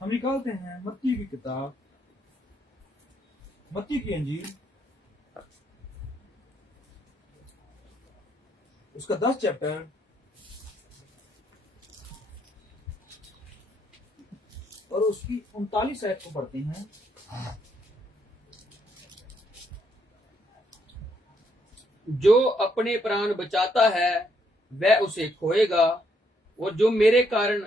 हम निकालते हैं मत्ती की किताब, मत्ती की अंजील, उसका 10 चैप्टर और उसकी 39 आयत को पढ़ते हैं। जो अपने प्राण बचाता है वह उसे खोएगा, और जो मेरे कारण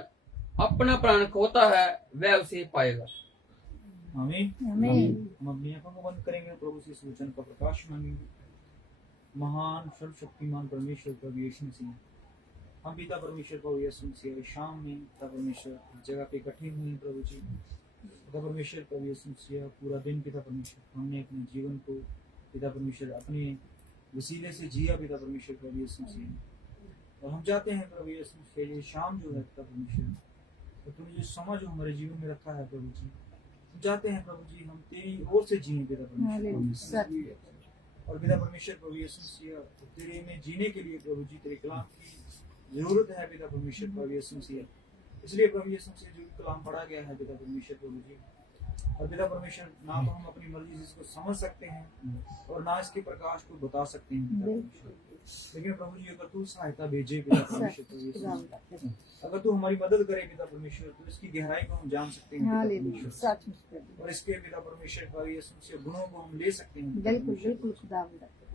अपना प्राण खोता है वह उसे पाएगा। आमीन। हम अपनी आंखों को बंद करेंगे, प्रभु से इस वचन का प्रकाश मांगेंगे। महान सर्वशक्तिमान परमेश्वर प्रभु यीशु मसीह, हम पिता परमेश्वर प्रभु यीशु मसीह शाम में पिता परमेश्वर जगह पे इकट्ठे हुए हैं प्रभु जी। पिता परमेश्वर प्रभु यीशु मसीह पूरा दिन पिता परमेश्वर हमने अपने जीवन को पिता परमेश्वर अपने वसीले से जिया पिता परमेश्वर प्रभु यीशु मसीह, और हम चाहते हैं प्रभु यीशु मसीह ये शाम जो है पिता परमेश्वर, तो तुमने जो समय जो हमारे जीवन में रखा है प्रभु जी, हम चाहते हैं प्रभु जी हम तेरी ओर से जिए पिता परमेश्वर। और पिता परमेश्वर प्रभु यीशु मसीह तेरे में जीने के लिए प्रभु जी तेरे कलाम की जरूरत है पिता परमेश्वर प्रभु यीशु मसीह। इसलिए प्रभु यीशु मसीह जो कलाम पढ़ा गया है पिता परमेश्वर प्रभु जी, और पिता परमेश्वर ना तो हम अपनी मर्जी से इसको समझ सकते हैं और ना इसके प्रकाश को बता सकते हैं पिता परमेश्वर, लेकिन प्रभु जी अगर तू सहायता भेजे पिता परमेश्वर प्रभु यीशु मसीह, अगर तू हमारी मदद करे पिता परमेश्वर, तो इसकी गहराई को हम जान सकते हैं पिता परमेश्वर, और इसके पिता परमेश्वर प्रभु यीशु मसीह गुणों को हम ले सकते हैं।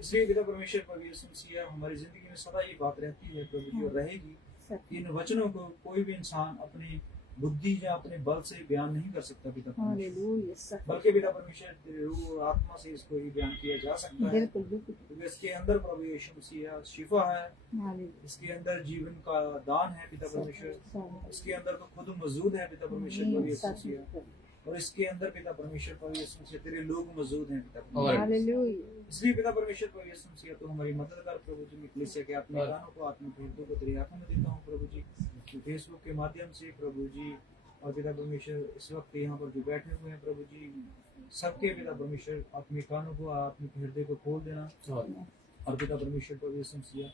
इसलिए पिता परमेश्वर प्रभु यीशु मसीह हमारी जिंदगी में सदा ये बात रहती है प्रभु जी, और रहेगी कि इन वचनों को कोई भी इंसान अपनी बुद्धि या अपने बल से बयान नहीं कर सकता पिता परमेश्वर, बल्कि पिता परमेश्वर तेरे रूह और आत्मा से इसको ही बयान किया जा सकता है, क्योंकि इसके अंदर प्रभु यीशु मसीह शिफा है, इसके अंदर जीवन का दान है पिता परमेश्वर, इसके अंदर तो खुद मौजूद है पिता परमेश्वर प्रभु यीशु मसीह, और इसके अंदर पिता परमेश्वर प्रभु यीशु मसीह तेरे लोग मौजूद हैं पिता परमेश्वर। इसलिए पिता परमेश्वर प्रभु यीशु मसीह तो हमारी मदद कर प्रभु जी। कलीसिया के आत्मिक दानों को आत्मिक हृदय को तेरे हाथों में देता हूँ प्रभु जी, फेसबुक के माध्यम से प्रभु जी, और पिता परमेश्वर इस वक्त यहाँ पर जो बैठे हुए हैं प्रभु जी, सबके पिता परमेश्वर आत्मिक कानों को आत्मिक हृदय को खोल देना, और पिता परमेश्वर प्रभु यीशु मसीह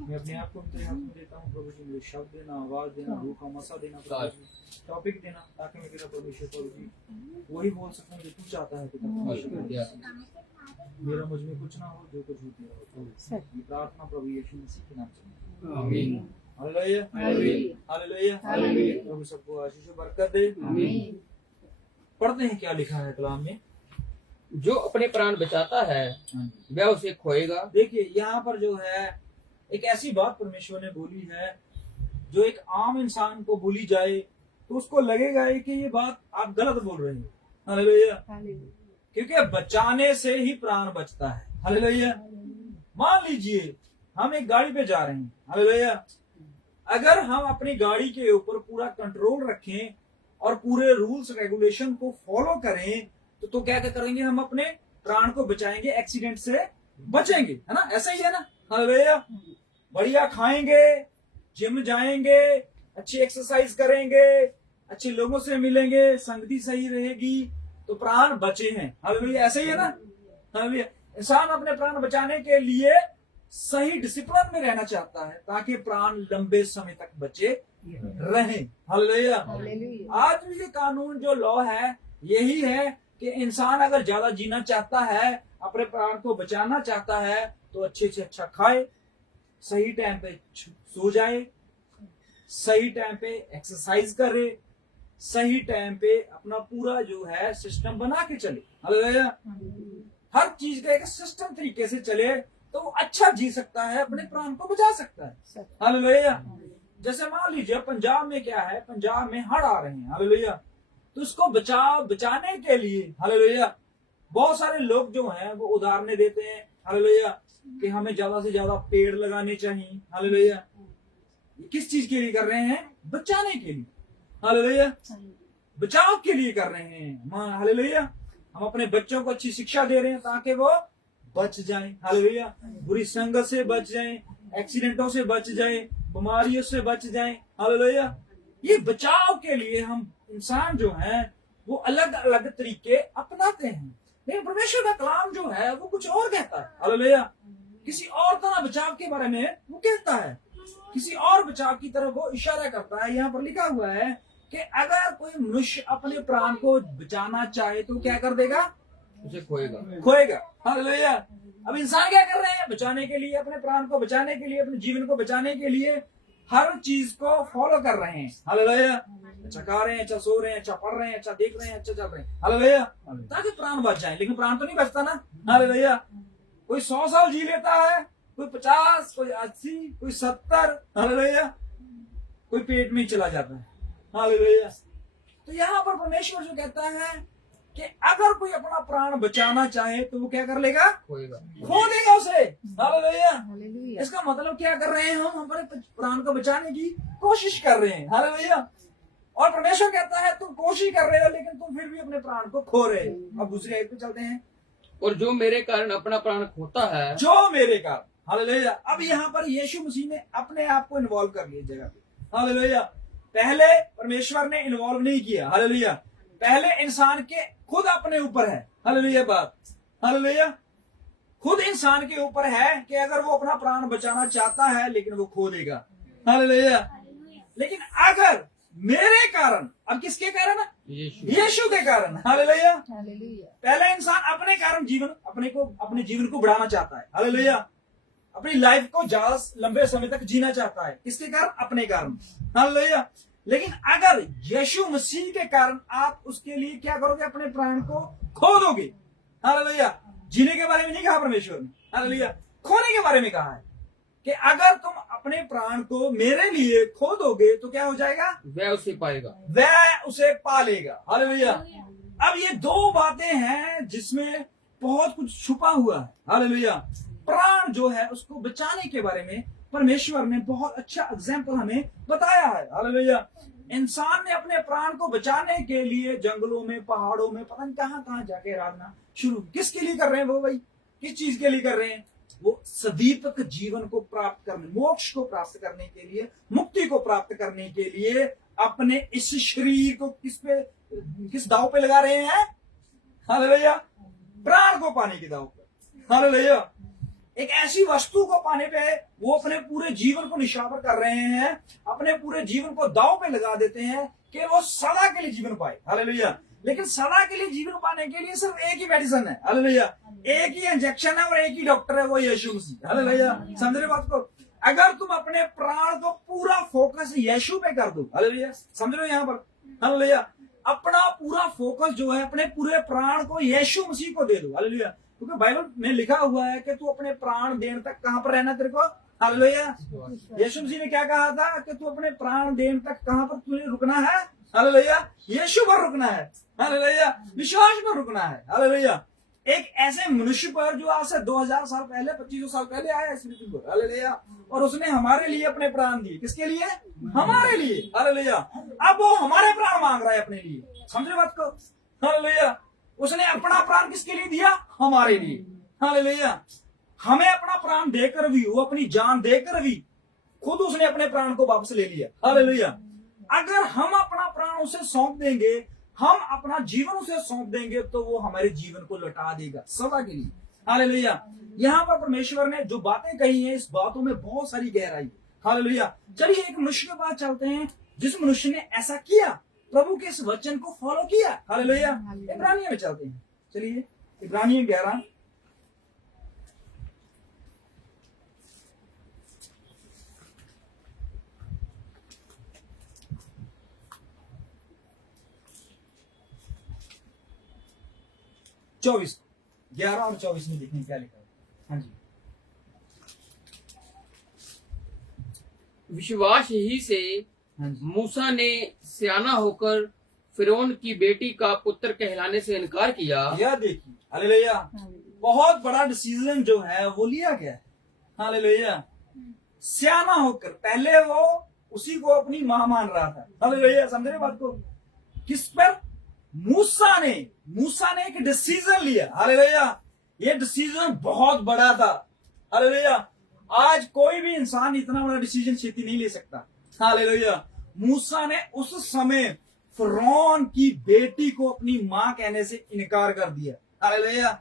मैं अपने आप को तेरे हाथ में देता हूँ प्रभु जी। मुझे शब्द देना, आवाज देना, रूह का मसा देना प्रभु जी, टॉपिक देना, ताकि मैं पिता परमेश्वर प्रभु जी वही बोल सकूं जो तू चाहता है पिता परमेश्वर। मेरा मुझ में कुछ ना हो, जो कुछ हो तेरा हो। ये प्रार्थना प्रभु यीशु मसीह के नाम से, आमीन। Hallelujah, hallelujah, hallelujah. प्रभु सबको आशीष और बरकत दे। पढ़ते हैं क्या लिखा है कलाम में। जो अपने प्राण बचाता है वह उसे खोएगा। देखिए यहाँ पर जो है एक ऐसी बात परमेश्वर ने बोली है जो एक आम इंसान को बोली जाए तो उसको लगेगा कि ये बात आप गलत बोल रहे हैं। हालेलुया, क्योंकि बचाने से ही प्राण बचता है। हालेलुया। मान लीजिए हम एक गाड़ी पे जा रहे हैं, हालेलुया, अगर हम अपनी गाड़ी के ऊपर पूरा कंट्रोल रखें और पूरे रूल्स रेगुलेशन को फॉलो करें तो क्या क्या करेंगे, हम अपने प्राण को बचाएंगे, एक्सीडेंट से बचेंगे, है ना। ऐसा ही है ना। हालेलुया। बढ़िया खाएंगे, जिम जाएंगे, अच्छी एक्सरसाइज करेंगे, अच्छे लोगों से मिलेंगे, संगति सही रहेगी तो प्राण बचे हैं। हालेलुया। ऐसा ही है ना। हालेलुया। इंसान अपने प्राण बचाने के लिए सही डिसिप्लिन में रहना चाहता है ताकि प्राण लंबे समय तक बचे रहें। हालेलुया। आज भी ये कानून जो लॉ है यही है कि इंसान अगर ज्यादा जीना चाहता है, अपने प्राण को बचाना चाहता है, तो अच्छे से अच्छा खाए, सही टाइम पे सो जाए, सही टाइम पे एक्सरसाइज करे, सही टाइम पे अपना पूरा जो है सिस्टम बना के चले। हालेलुया। हर चीज का एक सिस्टम तरीके से चले तो वो अच्छा जी सकता है, अपने प्राण को बचा सकता है। हालेलुया। जैसे मान लीजिए पंजाब में क्या है, पंजाब में हड़ आ रहे हैं। हालेलुया। तो उसको बचाने के लिए, हालेलुया, बहुत सारे लोग जो हैं वो उदाहरण देते हैं, हालेलुया, कि हमें ज्यादा से ज्यादा पेड़ लगाने चाहिए। हालेलुया। किस चीज के लिए कर रहे हैं? बचाने के लिए। हालेलुया। बचाव के लिए कर रहे हैं। हालेलुया। हम अपने बच्चों को अच्छी शिक्षा दे रहे हैं ताकि वो बच जाएं। हालेलुया। बुरी संगत से बच जाएं, एक्सीडेंटों से बच जाएं, बीमारियों से बच जाएं। हालेलुया। ये बचाव के लिए हम इंसान जो है वो अलग अलग तरीके अपनाते हैं, लेकिन परमेश्वर का कलाम जो है वो कुछ और कहता है। हालेलुया। किसी और तरह बचाव के बारे में वो कहता है, किसी और बचाव की तरफ वो इशारा करता है। यहाँ पर लिखा हुआ है कि अगर कोई मनुष्य अपने प्राण को बचाना चाहे तो क्या कर देगा? उसे खोएगा। खोएगा। हालेलुया। अब इंसान क्या कर रहे हैं? बचाने के लिए, अपने प्राण को बचाने के लिए, अपने जीवन को बचाने के लिए हर चीज को फॉलो कर रहे हैं। हालेलुया। अच्छा खा रहे हैं, अच्छा सो रहे हैं, अच्छा पढ़ रहे हैं, अच्छा देख रहे हैं, अच्छा चल रहे हैं। हालेलुया। ताकि प्राण बच जाए, लेकिन प्राण तो नहीं बचता ना। हालेलुया। कोई 100 साल जी लेता है, कोई 50, कोई 80, कोई 70। हालेलुया। कोई पेट में ही चला जाता है। हालेलुया। तो यहाँ पर परमेश्वर जो कहता है कि अगर कोई अपना प्राण बचाना चाहे तो वो क्या कर लेगा? खोएगा। खो देगा उसे। हालेलुया। इसका मतलब क्या कर रहे हैं? हम अपने प्राण को बचाने की कोशिश कर रहे हैं। हालेलुया। और परमेश्वर कहता है तुम कोशिश कर रहे हो लेकिन तुम फिर भी अपने प्राण को खो रहे हो। अब दूसरे एक पे चलते हैं। और जो मेरे कारण अपना प्राण खोता है, जो मेरे कारण। हालेलुया। अब यहाँ पर यीशु मसीह ने अपने आप को इन्वॉल्व कर लिया जगह पे। हालेलुया। पहले परमेश्वर ने इन्वॉल्व नहीं किया। हालेलुया। पहले इंसान के खुद अपने ऊपर है। हालेलुया बात। हालेलुया। खुद इंसान के ऊपर है कि अगर वो अपना प्राण बचाना चाहता है लेकिन वो खो देगा। हालेलुया। लेकिन अगर मेरे कारण, अब किसके कारण? यीशु के कारण। हालेलुया। पहले इंसान अपने कारण अपने जीवन को बढ़ाना चाहता है। हालेलुया। अपनी लाइफ को ज्यादा लंबे समय तक जीना चाहता है। किसके कारण? अपने कारण। हालेलुया। लेकिन अगर यीशु मसीह के कारण आप उसके लिए क्या करोगे? अपने प्राण को खो दोगे। हालेलुया। जीने के बारे में नहीं कहा परमेश्वर ने। हालेलुया। खोने के बारे में कहा है कि अगर तुम अपने प्राण को मेरे लिए खो दोगे तो क्या हो जाएगा? वह उसे पाएगा, वह उसे पालेगा। हालेलुया। अब ये दो बातें हैं जिसमें बहुत कुछ छुपा हुआ है। हालेलुया। प्राण जो है उसको बचाने के बारे में परमेश्वर ने बहुत अच्छा एग्जाम्पल हमें बताया है। हालेलुया। इंसान ने अपने प्राण को बचाने के लिए जंगलों में, पहाड़ों में, पता नहीं कहां कहां जाके आराधना शुरू। किसके लिए कर रहे हैं वो भाई? किस चीज के लिए कर रहे हैं? वो सदीपक जीवन को प्राप्त करने, मोक्ष को प्राप्त करने के लिए, मुक्ति को प्राप्त करने के लिए अपने इस शरीर को किस दाव पे लगा रहे हैं? हालेलुया। प्राण को पाने के दाव पे। हालेलुया। एक ऐसी वस्तु को पाने पे वो अपने पूरे जीवन को निशावर कर रहे हैं, अपने पूरे जीवन को दाव पे लगा देते हैं कि वो सदा के लिए जीवन पाए। हालेलुया। लेकिन सदा के लिए जीवन पाने के लिए सिर्फ एक ही मेडिसिन है। हालेलुया। एक ही इंजेक्शन है और एक ही डॉक्टर है, वो यीशु मसीह। हालेलुया। समझ रहे बात को? अगर तुम अपने प्राण को पूरा फोकस यीशु पे कर दो। हालेलुया। समझ रहे हो यहाँ पर? हालेलुया। अपना पूरा फोकस जो है अपने पूरे प्राण को यीशु मसीह को दे दो। हालेलुया। क्योंकि बाइबल में लिखा हुआ है कि तू अपने प्राण देने तक कहां पर रहना तेरे को? हालेलुया। यीशु मसीह ने क्या कहा था कि तू अपने प्राण देने तक कहां पर तुझे रुकना है? हालेलुया। यीशु पर रुकना है। हालेलुया। विश्वास पर रुकना है। हालेलुया। एक ऐसे मनुष्य पर जो आज से 2000 साल पहले, 2500 साल पहले आया इस पृथ्वी पर। हालेलुया। और उसने हमारे लिए अपने प्राण दिए। किसके लिए? हमारे लिए। हालेलुया। अब वो हमारे प्राण मांग रहा है अपने लिए। समझे बात को? हालेलुया। उसने अपना प्राण किसके लिए दिया? हमारे लिए। हालेलुया। हमें अपना प्राण देकर भी, वो अपनी जान देकर भी खुद उसने अपने प्राण को वापस ले लिया। हालेलुया। अगर हम अपना प्राण उसे सौंप देंगे, हम अपना जीवन उसे सौंप देंगे तो वो हमारे जीवन को लौटा देगा सदा के लिए। हालेलुया। यहाँ पर परमेश्वर ने जो बातें कही हैं, इस बातों में बहुत सारी गहराई है। हालेलुया। चलिए एक मनुष्य के पास चलते हैं जिस मनुष्य ने ऐसा किया, प्रभु के इस वचन को फॉलो किया। हालेलुया। इब्रानियों में चलते हैं। चलिए इब्रानियों 11 24, 11 और 24 में देखने क्या लिखा है। हाँ जी। विश्वास ही से हाँ जी। मूसा ने सियाना होकर फिरौन की बेटी का पुत्र कहलाने से इनकार किया। यह देखिए। हालेलुया। बहुत बड़ा डिसीजन जो है वो लिया गया है। हालेलुया। सियाना होकर, पहले वो उसी को अपनी मां मान रहा था। हालेलुया। समझ रहे बात को? किस पर? मूसा ने एक डिसीजन लिया। हालेलुया। ये डिसीजन बहुत बड़ा था। हालेलुया। आज कोई भी इंसान इतना बड़ा डिसीजन छेती नहीं ले सकता। हालेलुया। मूसा ने उस समय फिरौन की बेटी को अपनी मां कहने से इनकार कर दिया। हालेलुया।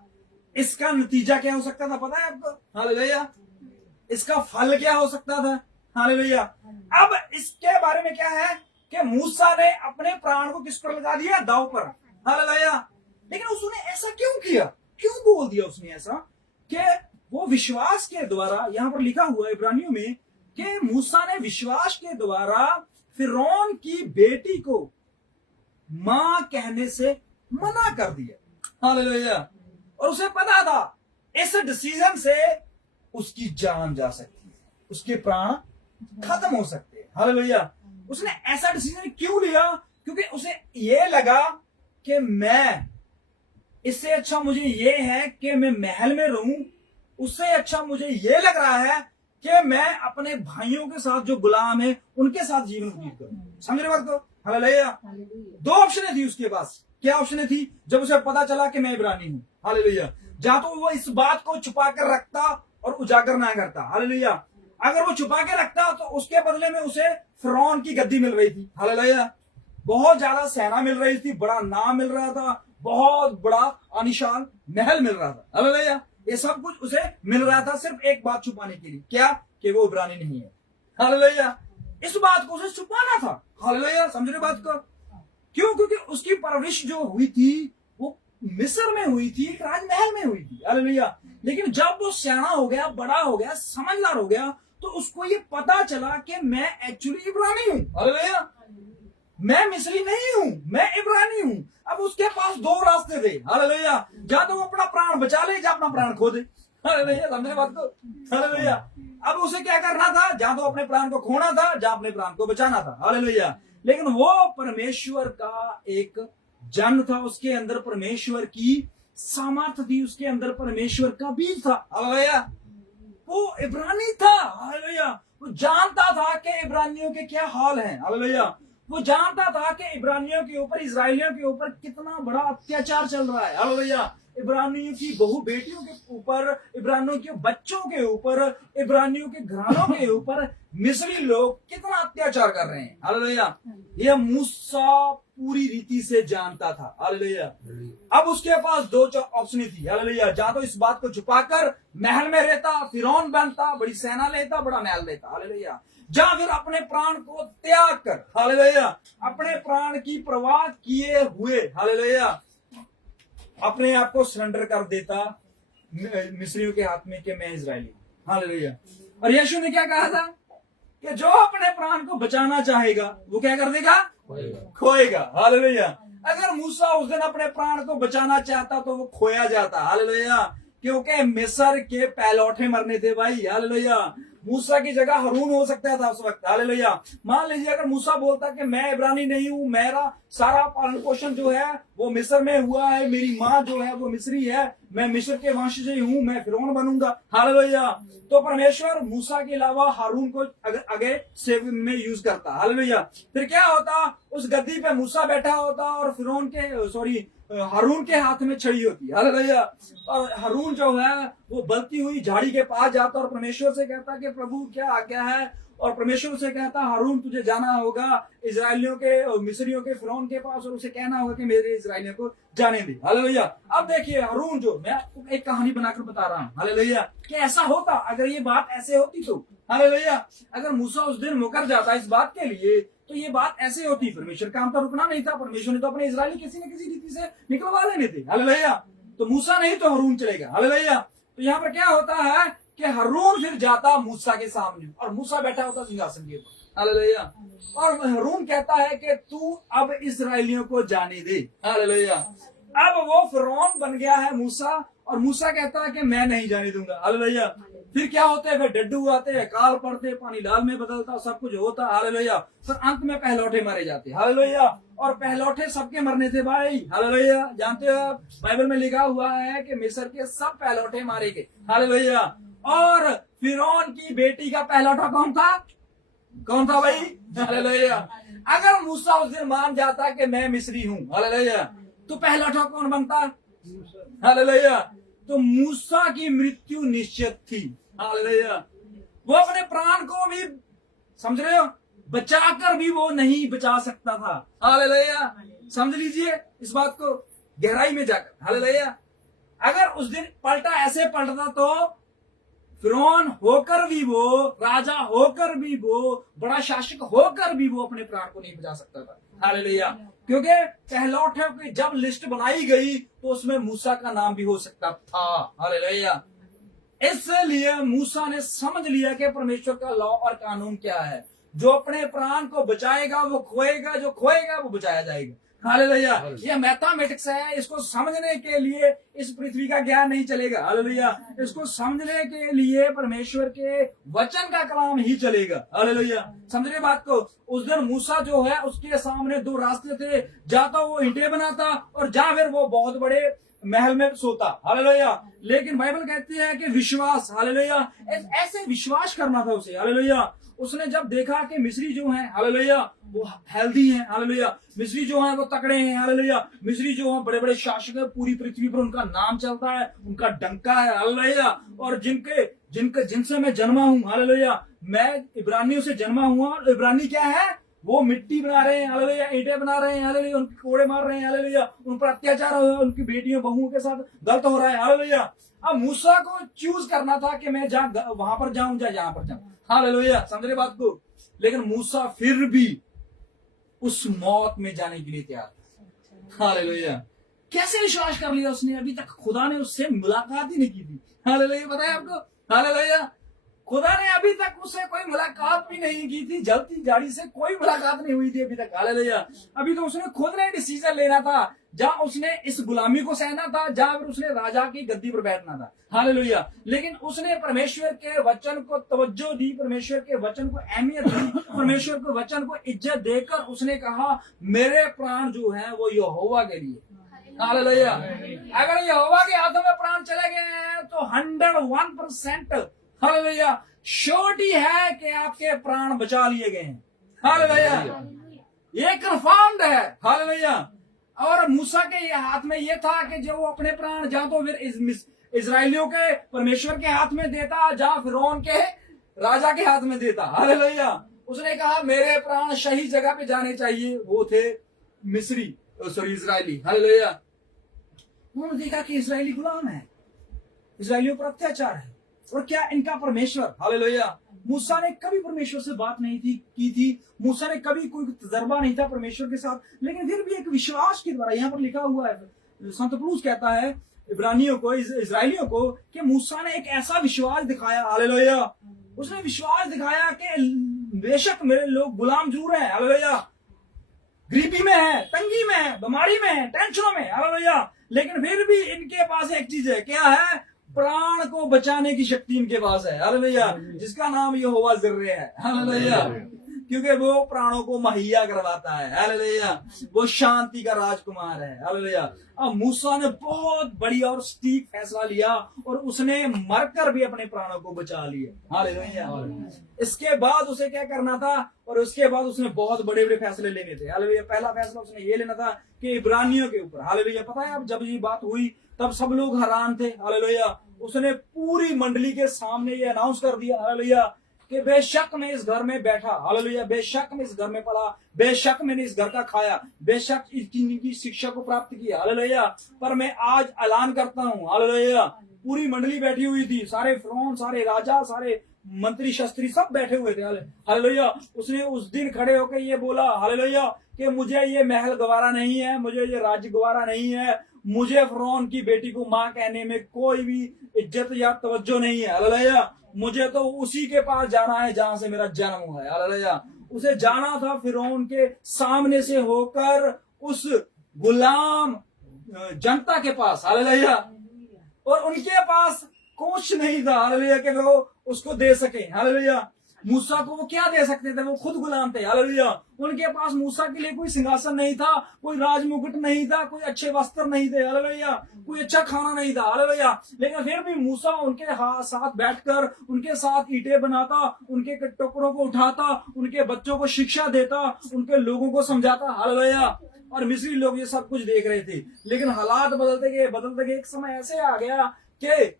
इसका नतीजा क्या हो सकता था पता है आपको? हालेलुया। इसका फल क्या हो सकता था? हालेलुया। अब इसके बारे में क्या है कि मूसा ने अपने प्राण को किस पर लगा दिया? दांव पर। हालेलुया। लेकिन उसने ऐसा क्यों किया? क्यों बोल दिया उसने ऐसा? कि वो विश्वास के द्वारा, यहां पर लिखा हुआ है इब्रानियों में कि मूसा ने विश्वास के द्वारा फिरौन की बेटी को मां कहने से मना कर दिया। हालेलुया। और उसे पता था इस डिसीजन से उसकी जान जा सकती है, उसके प्राण खत्म हो सकते हैं। हालेलुया। उसने ऐसा डिसीजन क्यों लिया? क्योंकि उसे यह लगा कि मैं, इससे अच्छा मुझे यह है कि मैं महल में रहूं, उससे अच्छा मुझे यह लग रहा है कि मैं अपने भाइयों के साथ जो गुलाम है उनके साथ जीवन व्यतीत करूं। समझ रहे बात को? हालेलुया। दो ऑप्शनें थी उसके पास। क्या ऑप्शनें थी? जब उसे पता चला कि मैं इब्रानी हूं, हालेलुया, या तो वो इस बात को छुपा कर रखता और उजागर ना करता। हालेलुया। अगर वो छुपा के रखता तो उसके बदले में उसे फिरौन की गद्दी मिल रही थी। हालेलुया। बहुत ज्यादा सेना मिल रही थी, बड़ा नाम मिल रहा था, बहुत बड़ा आलीशान महल मिल रहा था। हालेलुया। ये सब कुछ उसे मिल रहा था सिर्फ एक बात छुपाने के लिए। क्या? कि वो इब्रानी नहीं है। हालेलुया। इस बात को उसे छुपाना था। हालेलुया। समझ रहे बात को? क्यों? क्योंकि उसकी परवरिश जो हुई थी वो मिस्र में हुई थी, एक राजमहल में हुई थी। हालेलुया। लेकिन जब वो सियाना हो गया, बड़ा हो गया, समझदार हो गया, तो उसको ये पता चला कि मैं एक्चुअली इब्रानी हूं। हालेलुया। मैं मिस्री नहीं हूं, मैं इब्रानी हूं। अब उसके पास दो रास्ते थे। हालेलुया। या तो वो अपना प्राण बचा ले, या अपना प्राण खो दे। हालेलुया। समझे बात को? हालेलुया। अब उसे क्या करना था? या तो अपने प्राण को खोना था, या अपने प्राण को बचाना था। हालेलुया। लेकिन वो परमेश्वर का एक जन था, उसके अंदर परमेश्वर की सामर्थ्य थी, उसके अंदर परमेश्वर का बीज था। हालेलुया। वो इब्रानी था। हालेलुया। वो जानता था कि इब्रानियों के क्या हाल हैं। हालेलुया। वो जानता था कि इब्रानियों के ऊपर, इजराइलियों के ऊपर कितना बड़ा अत्याचार चल रहा है। हालेलुया। इब्रानियों की बहु बेटियों के ऊपर, इब्रानियों के बच्चों के ऊपर, इब्रानियों के घरानों के ऊपर मिस्री लोग कितना अत्याचार कर रहे हैं। हालेलुया। यह मूसा पूरी रीति से जानता था। हालेलुया। अब उसके पास दो ऑप्शन थी। हालेलुया। या तो इस बात को छुपाकर महल में रहता, फिरौन बनता, बड़ी सेना लेता, बड़ा महल लेता। हालेलुया। या फिर अपने प्राण को त्याग कर, हालेलुया, अपने प्राण की परवाह किए हुए, हालेलुया, अपने आप को सरेंडर कर देता मिस्रियों के हाथ में कि मैं इजरायली। हालेलुया। और यीशु ने क्या कहा था? कि जो अपने प्राण को बचाना चाहेगा वो क्या कर देगा? खोएगा। हालेलुया। अगर मूसा उस दिन अपने प्राण को बचाना चाहता तो वो खोया जाता। हालेलुया। क्योंकि मिस्र के पहलौठे मरने थे भाई। हालेलुया। मूसा की जगह हारून हो सकता था उस वक्त। हालेलुया। मान लीजिए अगर मूसा बोलता कि मैं इब्रानी नहीं हूं, मेरा सारा पालन पोषण जो है वो मिस्र में हुआ है, मेरी माँ जो है वो मिस्री है, मैं मिस्र के वंश से हूं, मैं फिरौन बनूंगा। हालेलुया। तो परमेश्वर मूसा के अलावा हारून को आगे सेव में यूज करता। हालेलुया। फिर क्या होता? उस गद्दी पे मूसा बैठा होता और फिरौन के हारून के हाथ में छड़ी होती। हालेलुया। और हारून जो है वो बलती हुई झाड़ी के पास जाता और परमेश्वर से कहता कि प्रभु क्या आज्ञा है? और परमेश्वर से कहता हारून तुझे जाना होगा इजरायलियों के, मिस्रियों के फिरौन के पास और उसे कहना होगा कि मेरे इजरायलियों को जाने दे। हालेलुया। अब देखिए हारून जो, मैं आपको एक कहानी बनाकर बता रहा हूं। हालेलुया। कि ऐसा होता, अगर ये बात ऐसे होती तो, हालेलुया, अगर मूसा उस दिन मुकर जाता इस बात के लिए तो ये बात ऐसे होती। परमेश्वर काम तो रुकना नहीं था। परमेश्वर ने तो अपने इजरायली किसी न किसी रीति से निकलवा देने थे। हालेलुया। तो मूसा नहीं तो हारून चलेगा। हालेलुया। तो यहाँ पर क्या होता है कि हारून फिर जाता मूसा के सामने और मूसा बैठा होता सिंहासन के ऊपर। हालेलुया। और हारून कहता है कि तू अब इस्राएलियों को जाने दे। हालेलुया। अब वो फिरौन बन गया है मूसा, और मूसा कहता है कि मैं नहीं जाने दूंगा। हालेलुया। फिर क्या होते हैं? फिर डड्डू आते हैं, काल पड़ते, पानी लाल में बदलता, सब कुछ होता। हालेलुया। फिर अंत में पहलौठे मारे जाते। हालेलुया। और पहलौठे सबके मरने थे भाई। हालेलुया। जानते हो आप, बाइबल में लिखा हुआ है कि मिस्र के सब पहलौठे मारे गए। हालेलुया। और फिरौन की बेटी का पहलौठा कौन था? कौन था भाई? हालेलुया। अगर मूसा उस दिन मान जाता कि मैं मिस्री हूं, हालेलुया, तो पहलौठा कौन बनता? हालेलुया। तो मूसा की मृत्यु निश्चित थी। हालेलुया। वो अपने प्राण को भी, समझ रहे हो, बचाकर भी वो नहीं बचा सकता था। हालेलुया। समझ लीजिए इस बात को गहराई में जाकर। हालेलुया। अगर उस दिन पलटा ऐसे पलटता तो फिरौन होकर भी वो, राजा होकर भी वो, बड़ा शासक होकर भी वो अपने प्राण को नहीं बचा सकता था। हालेलुया। क्योंकि पहलौठे की जब लिस्ट बनाई गई तो उसमें मूसा का नाम भी हो सकता था। हालेलुया। इसलिए मूसा ने समझ लिया कि परमेश्वर का लॉ और कानून क्या है। जो अपने प्राण को बचाएगा वो खोएगा, जो खोएगा वो बचाया जाएगा। हालेलुया। ये मैथमेटिक्स है, इसको समझने के लिए इस पृथ्वी का ज्ञान नहीं चलेगा। हालेलुया। इसको समझने के लिए परमेश्वर के वचन का कलाम ही चलेगा। हालेलुया। समझने बात को। उस दिन मूसा जो है उसके सामने दो रास्ते थे, जाता वो ईंटें बनाता और जा फिर वो बहुत बड़े महल में सोता। हालेलुया। लेकिन बाइबल कहती है कि विश्वास, हालेलुया, ऐसे विश्वास करना था उसे। हालेलुया। उसने जब देखा कि मिस्री जो हैं, हालेलुया, वो हेल्दी हैं, हालेलुया, मिस्री जो हैं वो तकड़े हैं, हालेलुया, मिस्री जो हैं बड़े बड़े शासक हैं, पूरी पृथ्वी पर उनका नाम चलता है, उनका डंका है, हालेलुया, और जिनसे मैं जन्मा हूं, हालेलुया, मैं इब्रानियों से जन्मा हुआ। और इब्रानी क्या है? वो मिट्टी बना रहे हैं, हालेलुया, ईंटें बना रहे हैं, हालेलुया, उनके कोड़े मार रहे हैं, हालेलुया, उन पर अत्याचार हो रहा है, उनकी बेटियों बहुओं के साथ गलत हो रहा है, हालेलुया। अब मूसा को चूज करना था कि मैं वहां पर जाऊं या यहां पर जाऊं। हालेलुया। समझ रहे बात को। लेकिन मूसा फिर भी उस मौत में जाने के लिए तैयार था। हालेलुया। कैसे विश्वास कर लिया उसने? अभी तक खुदा ने उससे मुलाकात ही नहीं की थी। हालेलुया। पता है आपको? हालेलुया। खुदा ने अभी तक उससे कोई मुलाकात भी नहीं की थी, जलती गाड़ी से कोई मुलाकात नहीं हुई थी अभी तक। हालेलुया। अभी तो उसने खुद ने डिसीजन लेना था, जहां उसने इस गुलामी को सहना था, जहां उसने राजा की गद्दी पर बैठना था। हालेलुया। लेकिन उसने परमेश्वर के वचन को तवज्जो दी, परमेश्वर के वचन को अहमियत दी, परमेश्वर के वचन को इज्जत देकर उसने कहा मेरे प्राण जो है वो यहोवा के लिए। हालेलुया। अगर यहोवा के हाथों में प्राण चले गए हैं तो 101% हालेलुया श्योरिटी है कि आपके प्राण बचा लिए गए हैं। हालेलुया। ये कंफर्म्ड है। हालेलुया। और मूसा के हाथ में ये था कि जो वो अपने प्राण जा तो फिर इजरायलियों के परमेश्वर के हाथ में देता, जा फिरौन के राजा के हाथ में देता। हालेलुया। उसने कहा मेरे प्राण सही जगह पे जाने चाहिए। वो थे मिस्री, सॉरी इजरायली। हालेलुया। उन्होंने देखा कि इजरायली गुलाम है, इजरायलियों पर अत्याचार है, और क्या इनका परमेश्वर, हालेलुया। मूसा ने कभी परमेश्वर से बात नहीं की थी, मूसा ने कभी कोई तजर्बा नहीं था परमेश्वर के साथ, लेकिन फिर भी एक विश्वास के द्वारा, यहाँ पर लिखा हुआ है, संत पौलुस कहता है इब्रानियों को, इजरायलियों को, कि मूसा ने एक ऐसा विश्वास दिखाया। हालेलुया। उसने विश्वास दिखाया कि बेशक मेरे लोग गुलाम जरूर हैं, हालेलुया, गरीबी में है, तंगी में है, बीमारी में है, टेंशनों में, हालेलुया, लेकिन फिर भी इनके पास एक चीज है। क्या है? प्राण को बचाने की शक्ति इनके पास है। हालेलुया। जिसका नाम यहोवा जिर्रे है। हालेलुया। क्योंकि वो प्राणों को मुहैया करवाता है। हालेलुया। वो शांति का राजकुमार है। हालेलुया। अब मूसा ने बहुत बढ़िया और सटीक फैसला लिया और उसने मरकर भी अपने प्राणों को बचा लिया। हालेलुया। इसके बाद उसे क्या करना था? और उसके बाद उसने बहुत बड़े बड़े फैसले लेने थे। हालेलुया। पहला फैसला उसने ये लेना था कि इब्रानियों के ऊपर, हालेलुया, पता है अब जब ये बात हुई तब सब लोग हैरान थे। हालेलुया। उसने पूरी मंडली के सामने ये अनाउंस कर दिया, हालेलुया, कि बेशक मैं इस घर में बैठा, हालेलुया, बेशक मैं इस घर में पढ़ा, बेशक मैंने इस घर का खाया, बेशक इनकी शिक्षा को प्राप्त किया, हालेलुया, पर मैं आज ऐलान करता हूं, हालेलुया। पूरी मंडली बैठी हुई थी, सारे फिरौन, सारे राजा, सारे मंत्री शस्त्री सब बैठे हुए थे। हालेलुया। उसने उस दिन खड़े होकर ये बोला, हालेलुया, कि मुझे ये महल गवारा नहीं है, मुझे ये राज्य गवारा नहीं है, मुझे फिरौन की बेटी को मां कहने में कोई भी इज्जत या तवज्जो नहीं है। हालेलुया। मुझे तो उसी के पास जाना है जहां से मेरा जन्म हुआ है। हालेलुया। उसे जाना था फिरौन के सामने से होकर उस गुलाम जनता के पास। हालेलुया। और उनके पास कुछ नहीं था, हालेलुया, कि वो उसको दे सके। हालेलुया। मूसा को वो क्या दे सकते थे? वो खुद गुलाम थे। हालेलुया। उनके पास मूसा के लिए कोई सिंहासन नहीं था, कोई राजमुकुट नहीं था, कोई अच्छे वस्त्र नहीं थे। हालेलुया। कोई अच्छा खाना नहीं था। हालेलुया। लेकिन फिर भी मूसा उनके साथ बैठकर उनके साथ ईंटें बनाता, उनके टुकड़ों को उठाता, उनके बच्चों को शिक्षा देता, उनके लोगों को समझाता। हालेलुया। और मिस्री लोग ये सब कुछ देख रहे थे। लेकिन हालात बदलते गए एक समय ऐसे आ गया कि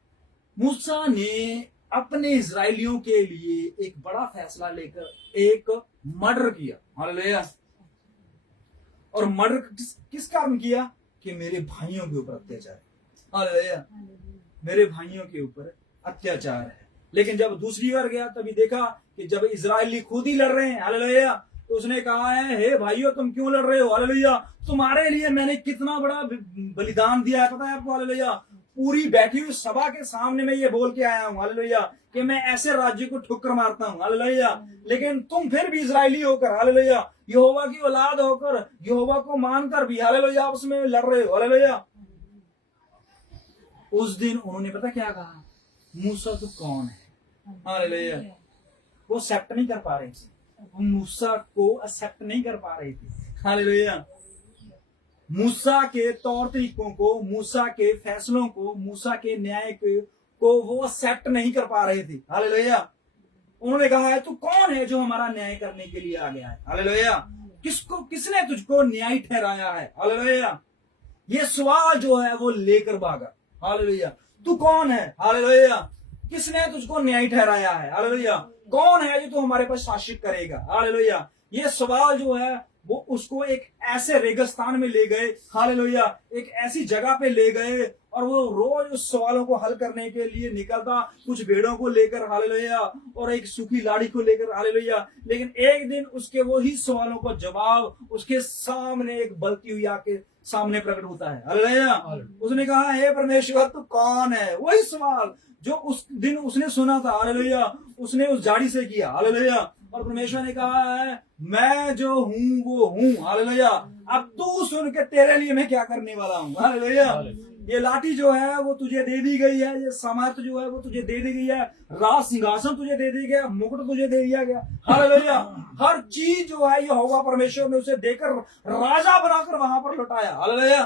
मूसा ने अपने इजरायलियों के लिए एक बड़ा फैसला लेकर एक मर्डर किया। हालेलुया। और मर्डर किस कारण किया? कि मेरे भाइयों के ऊपर अत्याचार है। हालेलुया। मेरे भाइयों के ऊपर अत्याचार है। लेकिन जब दूसरी बार गया तभी देखा कि जब इजरायली खुद ही लड़ रहे हैं, हालेलुया, तो उसने कहा है, हे भाइयों तुम क्यों लड़ रहे हो, हालेलुया, तुम्हारे लिए मैंने कितना बड़ा बलिदान दिया है, पता है आपको, हालेलुया, पूरी बैठी हुई सभा के सामने मैं ये बोल के आया हूं, हालेलुया, कि मैं ऐसे राज्य को ठुकर मारता हूं, हालेलुया, लेकिन तुम फिर भी इजरायली होकर, हालेलुया, यहोवा की औलाद होकर, यहोवा को मानकर भी, हालेलुया, आपस में लड़ रहे हो, हालेलुया। उस दिन उन्होंने पता क्या कहा, मूसा तो कौन है, हालेलुया, वो एक्सेप्ट नहीं कर पा रहे थे, मूसा को एक्सेप्ट नहीं कर पा रहे थे, हालेलुया, मूसा के तौर तरीकों को, मूसा के फैसलों को, मूसा के न्याय को वो एक्सेप्ट नहीं कर पा रहे थे, हालेलुया। उन्होंने कहा है तू कौन है जो हमारा न्याय करने के लिए आ गया है, हालेलुया, किसने तुझको न्याय ठहराया है, हालेलुया, ये सवाल जो है वो लेकर भागा, हालेलुया, तू कौन है, हालेलुया, किसने तुझको न्याय ठहराया है, हालेलुया, कौन है जो तू हमारे पास शासित करेगा, हालेलुया। ये सवाल जो है वो उसको एक ऐसे रेगिस्तान में ले गए, हालेलुया, एक ऐसी जगह पे ले गए, और वो रोज उस सवालों को हल करने के लिए निकलता, कुछ भेड़ों को लेकर, हालेलुया, और एक सूखी लाड़ी को लेकर, हालेलुया, लेकिन एक दिन उसके वो ही सवालों का जवाब उसके सामने एक बलती हुई आके सामने प्रकट होता है, हालेलुया। उसने कहा, हे परमेश्वर तू कौन है, वही सवाल जो उस दिन उसने सुना था, हालेलुया, उसने उस झाड़ी से किया, हालेलुया, और परमेश्वर ने कहा है मैं जो हूं वो हूं, हालेलुया, अब तू सुन के तेरे लिए मैं क्या करने वाला हूं, हालेलुया। ये लाठी जो है वो तुझे दे दी गई है, ये सामर्थ जो है वो तुझे दे दी गई है, राज सिंहासन तुझे दे दी गया, मुकुट तुझे दे दिया गया, हालेलुया, हर चीज जो है ये होगा परमेश्वर ने उसे देकर राजा बनाकर वहां पर लौटाया, हालेलुया,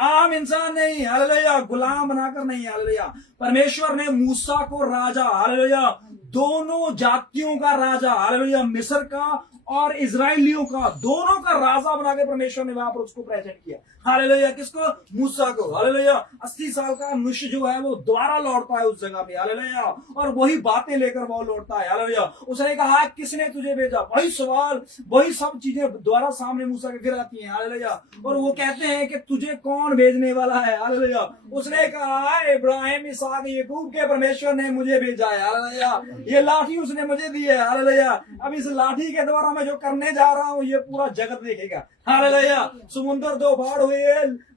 आम इंसान नहीं, हालेलुया, गुलाम बनाकर नहीं, हालेलुया, परमेश्वर ने मूसा को राजा, हालेलुया, दोनों जातियों का राजा, हालेलुया, मिस्र का और इजराइलियों का, दोनों का राजा बना के परमेश्वर ने वहां पर उसको प्रेजेंट किया, हालेलुया, किसको, मूसा को, हालेलुया। 80 साल का मनुष्य जो है वो दोबारा लौटता है उस जगह पे, हालेलुया, और वही बातें लेकर वो लौटता है, हालेलुया। उसने कहा किसने तुझे भेजा, वही सवाल, वही सब चीजें दोबारा सामने मूसा के फिर आती हैं, हालेलुया, और वो कहते हैं कि तुझे कौन भेजने वाला है, हालेलुया। उसने कहा इब्राहिम, इसहाक, याकूब के परमेश्वर ने मुझे भेजा है, हालेलुया, ये लाठी उसने मुझे दी है, हालेलुया, अब इस लाठी के द्वारा मैं जो करने जा रहा हूं ये पूरा जगत देखेगा, हालेलुया। समुद्र दो फाड़ हुए,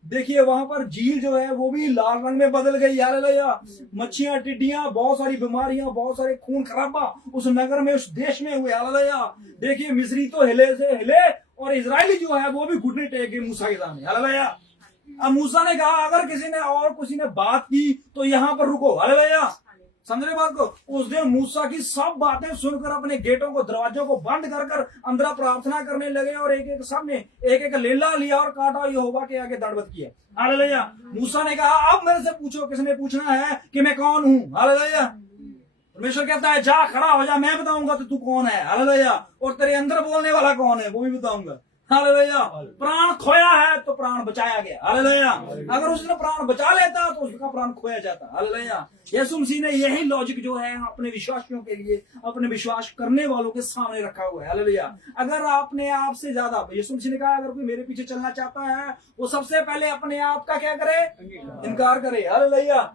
देखिए वहां पर झील जो है वो भी लाल रंग में बदल गई, हालेलुया, मच्छियां, टिड्डियां, बहुत सारी बीमारियां, बहुत सारे खून खराबा उस नगर में, उस देश में हुए, हालेलुया। देखिए मिस्री तो हिले से हिले, और इजरायली जो है वो भी घुटने टेक गए मूसा के सामने, हालेलुया। अब मूसा ने कहा अगर किसी ने बात की तो यहां पर रुको, हालेलुया, समझ रहे बात को। उस दिन मूसा की सब बातें सुनकर अपने गेटों को, दरवाजों को बंद कर कर अंदर प्रार्थना करने लगे, और एक एक सबने एक एक लेला लिया और काटा, यहोवा के आगे दंडवत किया, हालेलुया। मूसा ने कहा अब मेरे से पूछो, किसने पूछना है कि मैं कौन हूं, हालेलुया। परमेश्वर कहता है जा खड़ा हो जा, मैं बताऊंगा तो तू कौन है, हालेलुया, और तेरे अंदर बोलने वाला कौन है वो भी बताऊंगा, हालेलुया। प्राण खोया है तो प्राण बचाया गया, हालेलुया। अगर उसने प्राण बचा लेता तो उसका प्राण खोया जाता, हालेलुया। यीशु मसीह ने यही लॉजिक जो है अपने विश्वासियों के लिए, अपने विश्वास करने वालों के सामने रखा हुआ है, हालेलुया। अगर आपने आप से ज्यादा, यीशु मसीह ने कहा अगर कोई मेरे पीछे चलना चाहता है वो सबसे पहले अपने आप का क्या करे, इनकार करे, हालेलुया।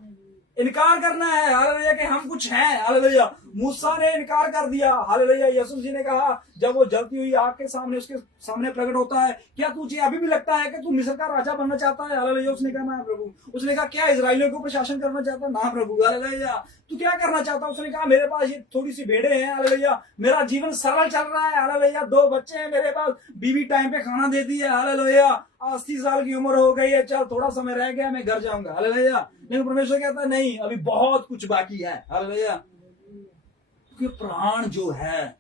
इनकार करना है, हालेलुया, कि हम कुछ हैं, हालेलुया। मूसा ने इनकार कर दिया, हालेलुया। यीशु मसीह ने कहा जब वो जलती हुई आग के सामने उसके सामने प्रकट होता है, क्या तुझे अभी भी लगता है कि तू मिस्र का राजा बनना चाहता है, हालेलुया। उसने कहा ना प्रभु। उसने कहा क्या इजराइलियों को प्रशासन करना चाहता है, ना प्रभु, हालेलुया। तू क्या करना चाहता है, उसने कहा मेरे पास ये थोड़ी सी भेड़े हैं, हालेलुया, मेरा जीवन सरल चल रहा है, हालेलुया, 2 बच्चे हैं मेरे पास, बीवी टाइम पे खाना देती है, हालेलुया, 80 साल की उम्र हो गई है, चल थोड़ा समय रह गया मैं घर जाऊंगा, हालेलुया। लेकिन परमेश्वर कहता है नहीं, अभी बहुत कुछ बाकी है, हालेलुया। क्योंकि प्राण जो है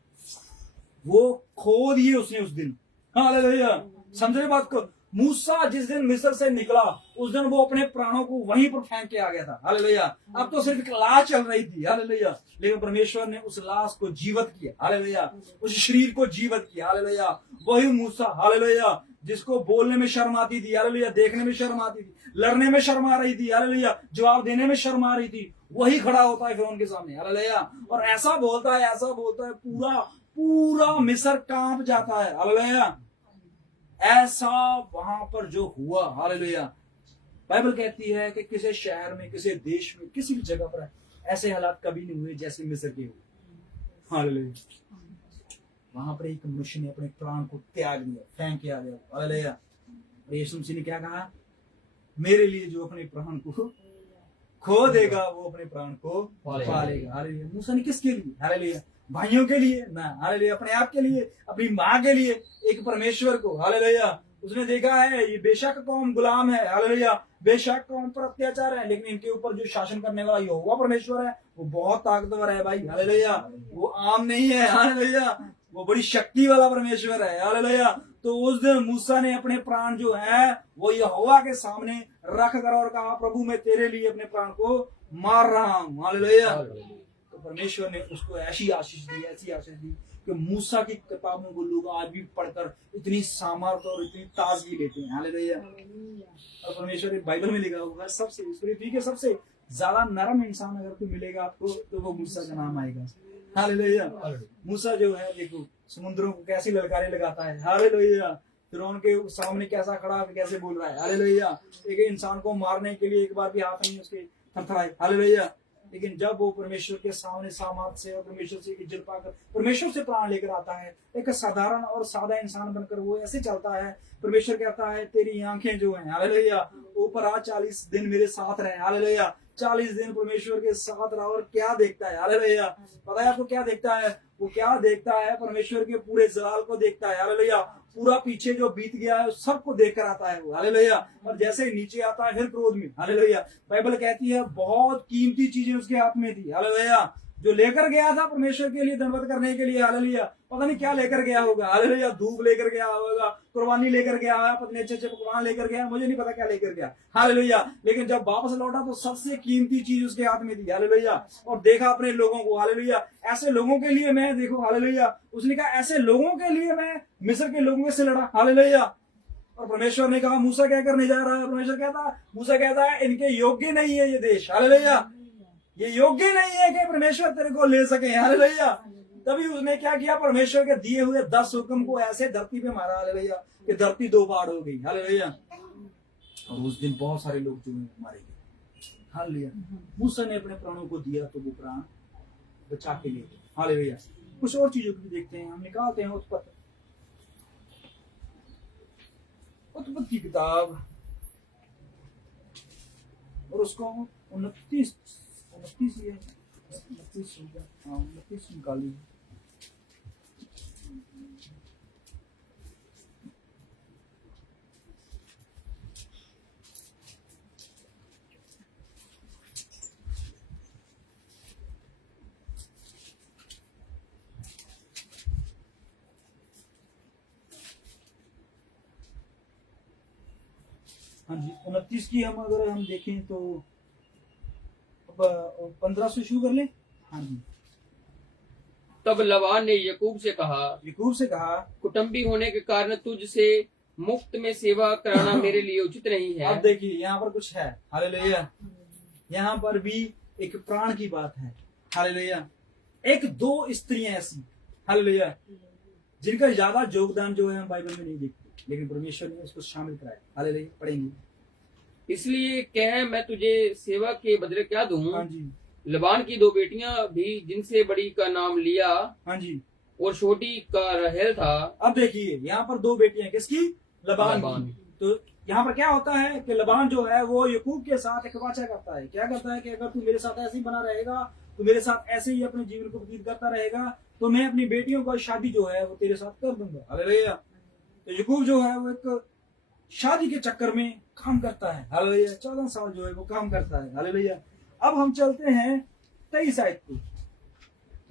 वो खो दिए उसने उस दिन, हालेलुया। समझ रहे बात को। मूसा जिस दिन मिस्र से निकला उस दिन वो अपने प्राणों को वहीं पर फेंक के आ गया था, हालेलुया। अब तो सिर्फ एक लाश चल रही थी, हालेलुया, लेकिन परमेश्वर ने उस लाश को जीवित किया, हालेलुया, उस शरीर को जीवित किया, हालेलुया। वही मूसा, हालेलुया, जिसको बोलने में शर्म आती थी, हालेलुया, देखने में शर्म आती थी, लड़ने में शर्म आ रही थी, हालेलुया, जवाब देने में शर्म आ रही थी, वही खड़ा होता है फिर उनके सामने, हालेलुया, और ऐसा बोलता है पूरा मिस्र कांप जाता है, हालेलुया। ऐसा वहां पर जो हुआ, हालेलुया, बाइबल कहती है कि किसी शहर में, किसी देश में, किसी भी जगह पर ऐसे हालात कभी नहीं हुए जैसे मिस्र के हुए। हालेलुया। वहां पर एक मनुष्य ने अपने प्राण को त्याग दिया, फेंक के आ गया। हालेलुया। यीशु मसीह ने क्या कहा, मेरे लिए जो अपने प्राण को खो देगा वो अपने प्राण को पालेगा। हालेलुया। मूसा ने किसके लिए? हालेलुया। भाइयों के लिए ना, हालेलुया, अपने आप के लिए, अपनी माँ के लिए, एक परमेश्वर को। हालेलुया। उसने देखा है ये बेशक कौम गुलाम है, हालेलुया, बेशक कौम पर अत्याचार है, लेकिन इनके ऊपर जो शासन करने वाला यहोवा परमेश्वर है वो बहुत ताकतवर है भाई। हालेलुया। वो आम नहीं है। हालेलुया। वो बड़ी शक्ति वाला परमेश्वर है। हालेलुया। तो उस दिन मूसा ने अपने प्राण जो है वो यहोवा के सामने रख कर और कहा, प्रभु मैं तेरे लिए अपने प्राण को मार रहा हूं। हालेलुया। तो परमेश्वर ने उसको ऐसी आशीष दी कि मूसा की किताबों को लोग आज भी पढ़कर इतनी सामर्थ और इतनी ताजगी लेते हैं। हालेलुया। और परमेश्वर ने बाइबल में लिखा होगा सबसे पृथ्वी के सबसे ज्यादा नरम इंसान अगर कोई मिलेगा आपको तो वो मूसा का नाम आएगा। हालेलुया। मूसा जो है देखो समुद्रों को कैसी ललकारे लगाता है। हालेलुया। फिरौन के सामने कैसा खड़ा है, कैसे बोल रहा है। हालेलुया। एक इंसान को मारने के लिए एक बार भी हाथ नहीं उसके थरथराए। हालेलुया। लेकिन जब वो परमेश्वर के सामने सामर्थ से और परमेश्वर से इज्जत पाकर परमेश्वर से प्राण लेकर आता है, एक साधारण और सादा इंसान बनकर वो ऐसे चलता है। परमेश्वर कहता है तेरी आंखें जो हैं, हालेलुया, ऊपर आ 40 दिन मेरे साथ रहे। हालेलुया। 40 दिन परमेश्वर के साथ रहा और क्या देखता है। हालेलुया। पता है आपको क्या देखता है? वो क्या देखता है? परमेश्वर के पूरे जलाल को देखता है। हालेलुया। पूरा पीछे जो बीत गया है सबको देख कर आता है वो। हालेलुया। और जैसे ही नीचे आता है फिर क्रोध में। हालेलुया। बाइबल कहती है बहुत कीमती चीजें उसके हाथ में थी। हालेलुया। जो लेकर गया था परमेश्वर के लिए दंडवत करने के लिए। हालेलुया। पता नहीं क्या लेकर गया होगा। हालेलुया। धूप लेकर गया होगा, कुर्बानी लेकर गया है, अपने अच्छे अच्छे पकवान लेकर गया, मुझे नहीं पता क्या लेकर गया। हालेलुया। लेकिन जब वापस लौटा तो सबसे कीमती चीज उसके हाथ में थी। हालेलुया। और देखा अपने लोगों को। हालेलुया। ऐसे लोगों के लिए मैं देखो, हालेलुया, उसने कहा ऐसे लोगों के लिए मैं मिस्र के लोगों से लड़ा। हालेलुया। और परमेश्वर ने कहा मूसा क्या करने जा रहा है? परमेश्वर कहता है, मूसा कहता है इनके योग्य नहीं है ये देश। हालेलुया। ये योग्य नहीं है कि परमेश्वर तेरे को ले सके। हालेलुया। तभी उसने क्या किया? परमेश्वर के दिए हुए 10 हुक्म को ऐसे धरती पे मारा। हालेलुया। कि धरती 2 भाग हो गई। हालेलुया। और उस दिन बहुत सारे लोग जो मारे गए। हालेलुया। मूसा ने अपने प्राणों को दिया तो वो प्राण बचा के ले गए। हालेलुया। कुछ और चीजों को भी देखते हैं, हम निकालते हैं उत्पत्ति की किताब और उसको 29 निकाली। हाँ जी, 29 की हम अगर हम देखें तो 15 से शुरू कर ले। हाँ जी। तब लबान ने याकूब से कहा, कुटुंबी होने के कारण तुझसे मुफ्त में सेवा कराना मेरे लिए उचित नहीं है। अब देखिए यहाँ पर कुछ है। हालेलुया। यहाँ पर भी एक प्राण की बात है। हालेलुया। 1-2 स्त्रियां ऐसी, हालेलुया, जिनका ज्यादा योगदान जो है हम बाइबल में नहीं देखते, लेकिन परमेश्वर ने उसको शामिल कराया। हालेलुया। पढ़ेंगे। इसलिए कह मैं तुझे सेवा के बदले क्या दूं? हाँ जी। लबान की 2 बेटियां भी, जिनसे बड़ी का नाम लिया, हाँ जी, और छोटी का रहेल था। अब देखिए यहाँ पर 2 बेटियां किसकी? लबान की। तो यहाँ पर क्या होता है कि लबान जो है वो याकूब के साथ एक वाचा करता है। क्या करता है कि अगर तू मेरे साथ ऐसे ही बना रहेगा, तू मेरे साथ ऐसे ही अपने जीवन को व्यतीत करता रहेगा, तो मैं अपनी बेटियों का शादी जो है वो तेरे साथ कर दूंगा। हालेलुया। तो याकूब जो है वो एक शादी के चक्कर में काम करता है। हालेलुया। 14 साल जो है वो काम करता है। हालेलुया। अब हम चलते हैं 23 आयत को,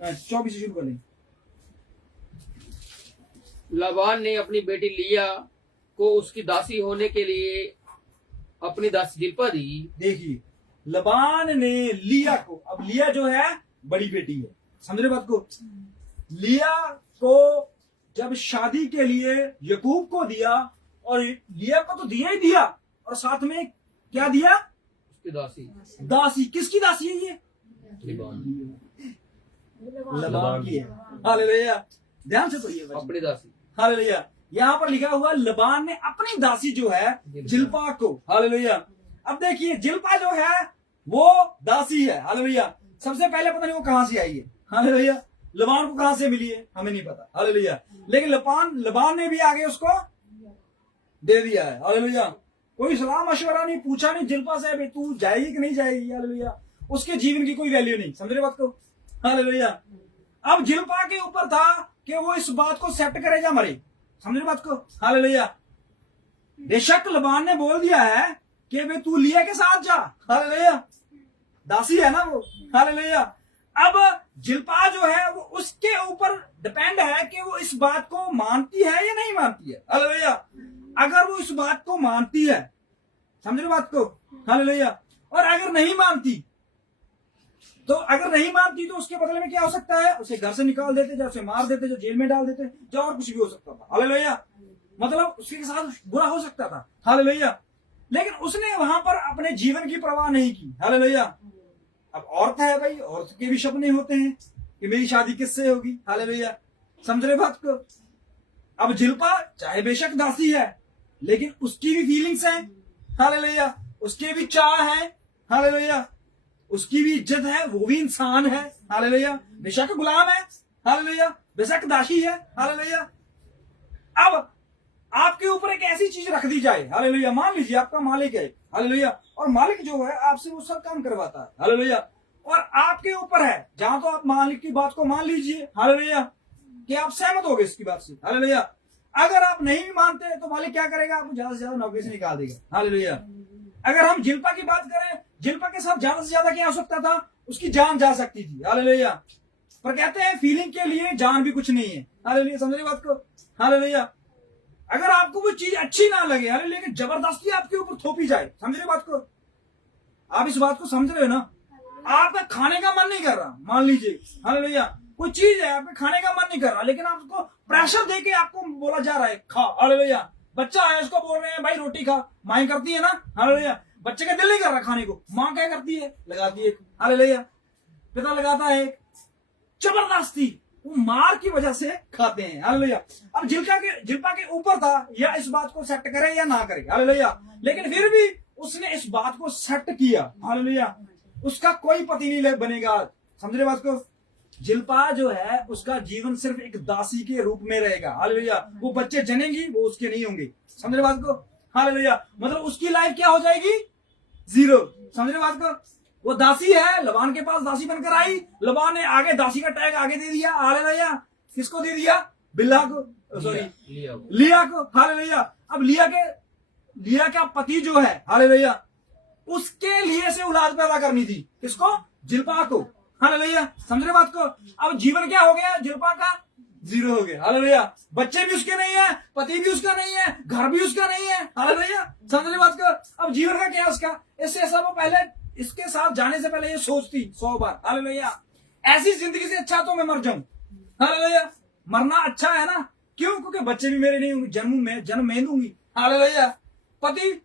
24 से शुरू करें। लबान ने अपनी बेटी लिया को उसकी दासी होने के लिए अपनी दासी जिल्पा दी। देखिए लबान ने लिया को, अब लिया जो है बड़ी बेटी है, समझ रहे बात को? लिया को जब शादी के लिए याकूब को दिया, और लिया को तो दिया ही दिया, और साथ में क्या दिया? उसकी दासी। दासी किसकी दासी है ये? लबान की है। हालेलुया। ध्यान से पढ़िए अपनी दासी। हालेलुया। यहाँ पर लिखा हुआ लबान ने अपनी दासी जो है जिल्पा को। हालेलुया। अब देखिए जिल्पा जो है वो दासी है। हालेलुया। सबसे पहले पता नहीं वो कहां से आई है, हालेलुया। लबान को कहां से मिली है हमें नहीं पता, हालेलुया। लेकिन लबान ने भी आगे उसको दे दिया है, हालेलुया। कोई सलाह मशवरा नहीं, पूछा नहीं जिल्पा से भाई तू जाएगी कि नहीं जाएगी, हालेलुया। उसके जीवन की कोई वैल्यू नहीं, समझ रहे बात को, हालेलुया। अब जिल्पा के ऊपर था कि वो इस बात को सेट करे या मरे, समझ रहे बात को, हालेलुया। बेशक लबान ने बोल दिया है कि भाई तू लिया के साथ जा, हालेलुया, दासी है ना वो, हालेलुया। अब जिल्पा जो है वो उसके ऊपर डिपेंड है कि वो इस बात को मानती है या नहीं मानती है, हालेलुया। अगर वो इस बात को मानती है, समझ रहे बात को, हालेलुया, और अगर नहीं मानती तो उसके बदले में क्या हो सकता है, उसे घर से निकाल देते, या उसे मार देते, जो जेल में डाल देते, जो और कुछ भी हो सकता था, हालेलुया। मतलब उसके साथ बुरा हो सकता था, हालेलुया। लेकिन उसने वहां पर अपने जीवन की परवाह नहीं की, हालेलुया। अब औरत है भाई, औरत के भी सपने होते हैं कि मेरी शादी किससे होगी, हालेलुया, समझ रहे बात को। अब जिल्पा चाहे बेशक दासी है, लेकिन उसकी भी फीलिंग्स हैं, हालेलुया, उसके भी चाह है, हालेलुया, उसकी भी इज्जत है, वो भी इंसान है, हालेलुया। बेशक गुलाम है, हालेलुया, बेशक दासी है, हालेलुया। अब आपके ऊपर एक ऐसी चीज रख दी जाए, हालेलुया, मान लीजिए आपका मालिक है, हालेलुया, और मालिक जो है आपसे वो सब काम करवाता है, हालेलुया, और आपके ऊपर है, जहां तो आप मालिक की बात को मान लीजिए, हालेलुया, कि आप सहमत हो गए इसकी बात से, हालेलुया। अगर आप नहीं भी मानते तो मालिक क्या करेगा, आपको ज्यादा से ज्यादा नौकरी से निकाल देगा, हालेलुया। अगर हम जिल्पा की बात करें, जिल्पा के साथ ज्यादा से ज्यादा क्या हो सकता था, उसकी जान जा सकती थी, हालेलुया। पर कहते हैं फीलिंग के लिए जान भी कुछ नहीं है, हालेलुया, समझ रहे बात को, हालेलुया। अगर आपको वो चीज अच्छी ना लगे, हालेलुया, लेकिन जबरदस्ती आपके ऊपर थोपी जाए, समझ रहे बात को, आप इस बात को समझ रहे हो ना, आपका खाने का मन नहीं कर रहा, मान लीजिए, हालेलुया, कोई चीज है आपके खाने का मन नहीं कर रहा, लेकिन आपको प्रेशर देके आपको बोला जा रहा है खा, हालेलुया। बच्चा है, उसको बोल रहे हैं भाई रोटी खा, माँ करती है ना, हालेलुया। बच्चे का दिल नहीं कर रहा खाने को, माँ क्या करती है, लगाती है, हालेलुया, पिता लगाता है, जबरदस्ती वो मार की वजह से खाते हैं, हालेलुया। अब जिल्पा के ऊपर था या इस बात को सेट करे या ना करे, हालेलुया, लेकिन फिर भी उसने इस बात को सेट किया, हालेलुया। उसका कोई पति नहीं बनेगा, समझ रहे बात को। जिल्पा जो है उसका जीवन सिर्फ एक दासी के रूप में रहेगा, हालेलुया। वो बच्चे जनेंगी, वो उसके नहीं होंगे, समझ रहे बात को, हालेलुया। मतलब उसकी लाइफ क्या हो जाएगी, जीरो, समझ रहे बात को। वो दासी है, लबान के पास दासी बनकर आई, लबान ने आगे दासी का टैग आगे दे दिया, हालेलुया। किसको दे दिया, बिल्ला को, सॉरी लिया को, हालेलुया। अब लिया का पति जो है, हालेलुया, उसके लिए से औलाद पैदा करनी थी, किसको, जिल्पा को, हालेलुया, समझ रहे बात को। अब जीवन क्या हो गया, जिल्पा का जीरो हो गया, हालेलुया। बच्चे भी उसके नहीं है, पति भी उसका नहीं है, घर भी उसका नहीं है, हालेलुया, समझ रहे बात को। अब जीवन का क्या है उसका, इससे सब पहले इसके साथ जाने से पहले ये सोचती 100 बार, हालेलुया, ऐसी जिंदगी से अच्छा तो मैं मर जाऊं, हालेलुया। मरना अच्छा है ना, क्यों, क्योंकि बच्चे भी मेरे नहीं होंगे, जन्म मैं दूंगी, हालेलुया। पति,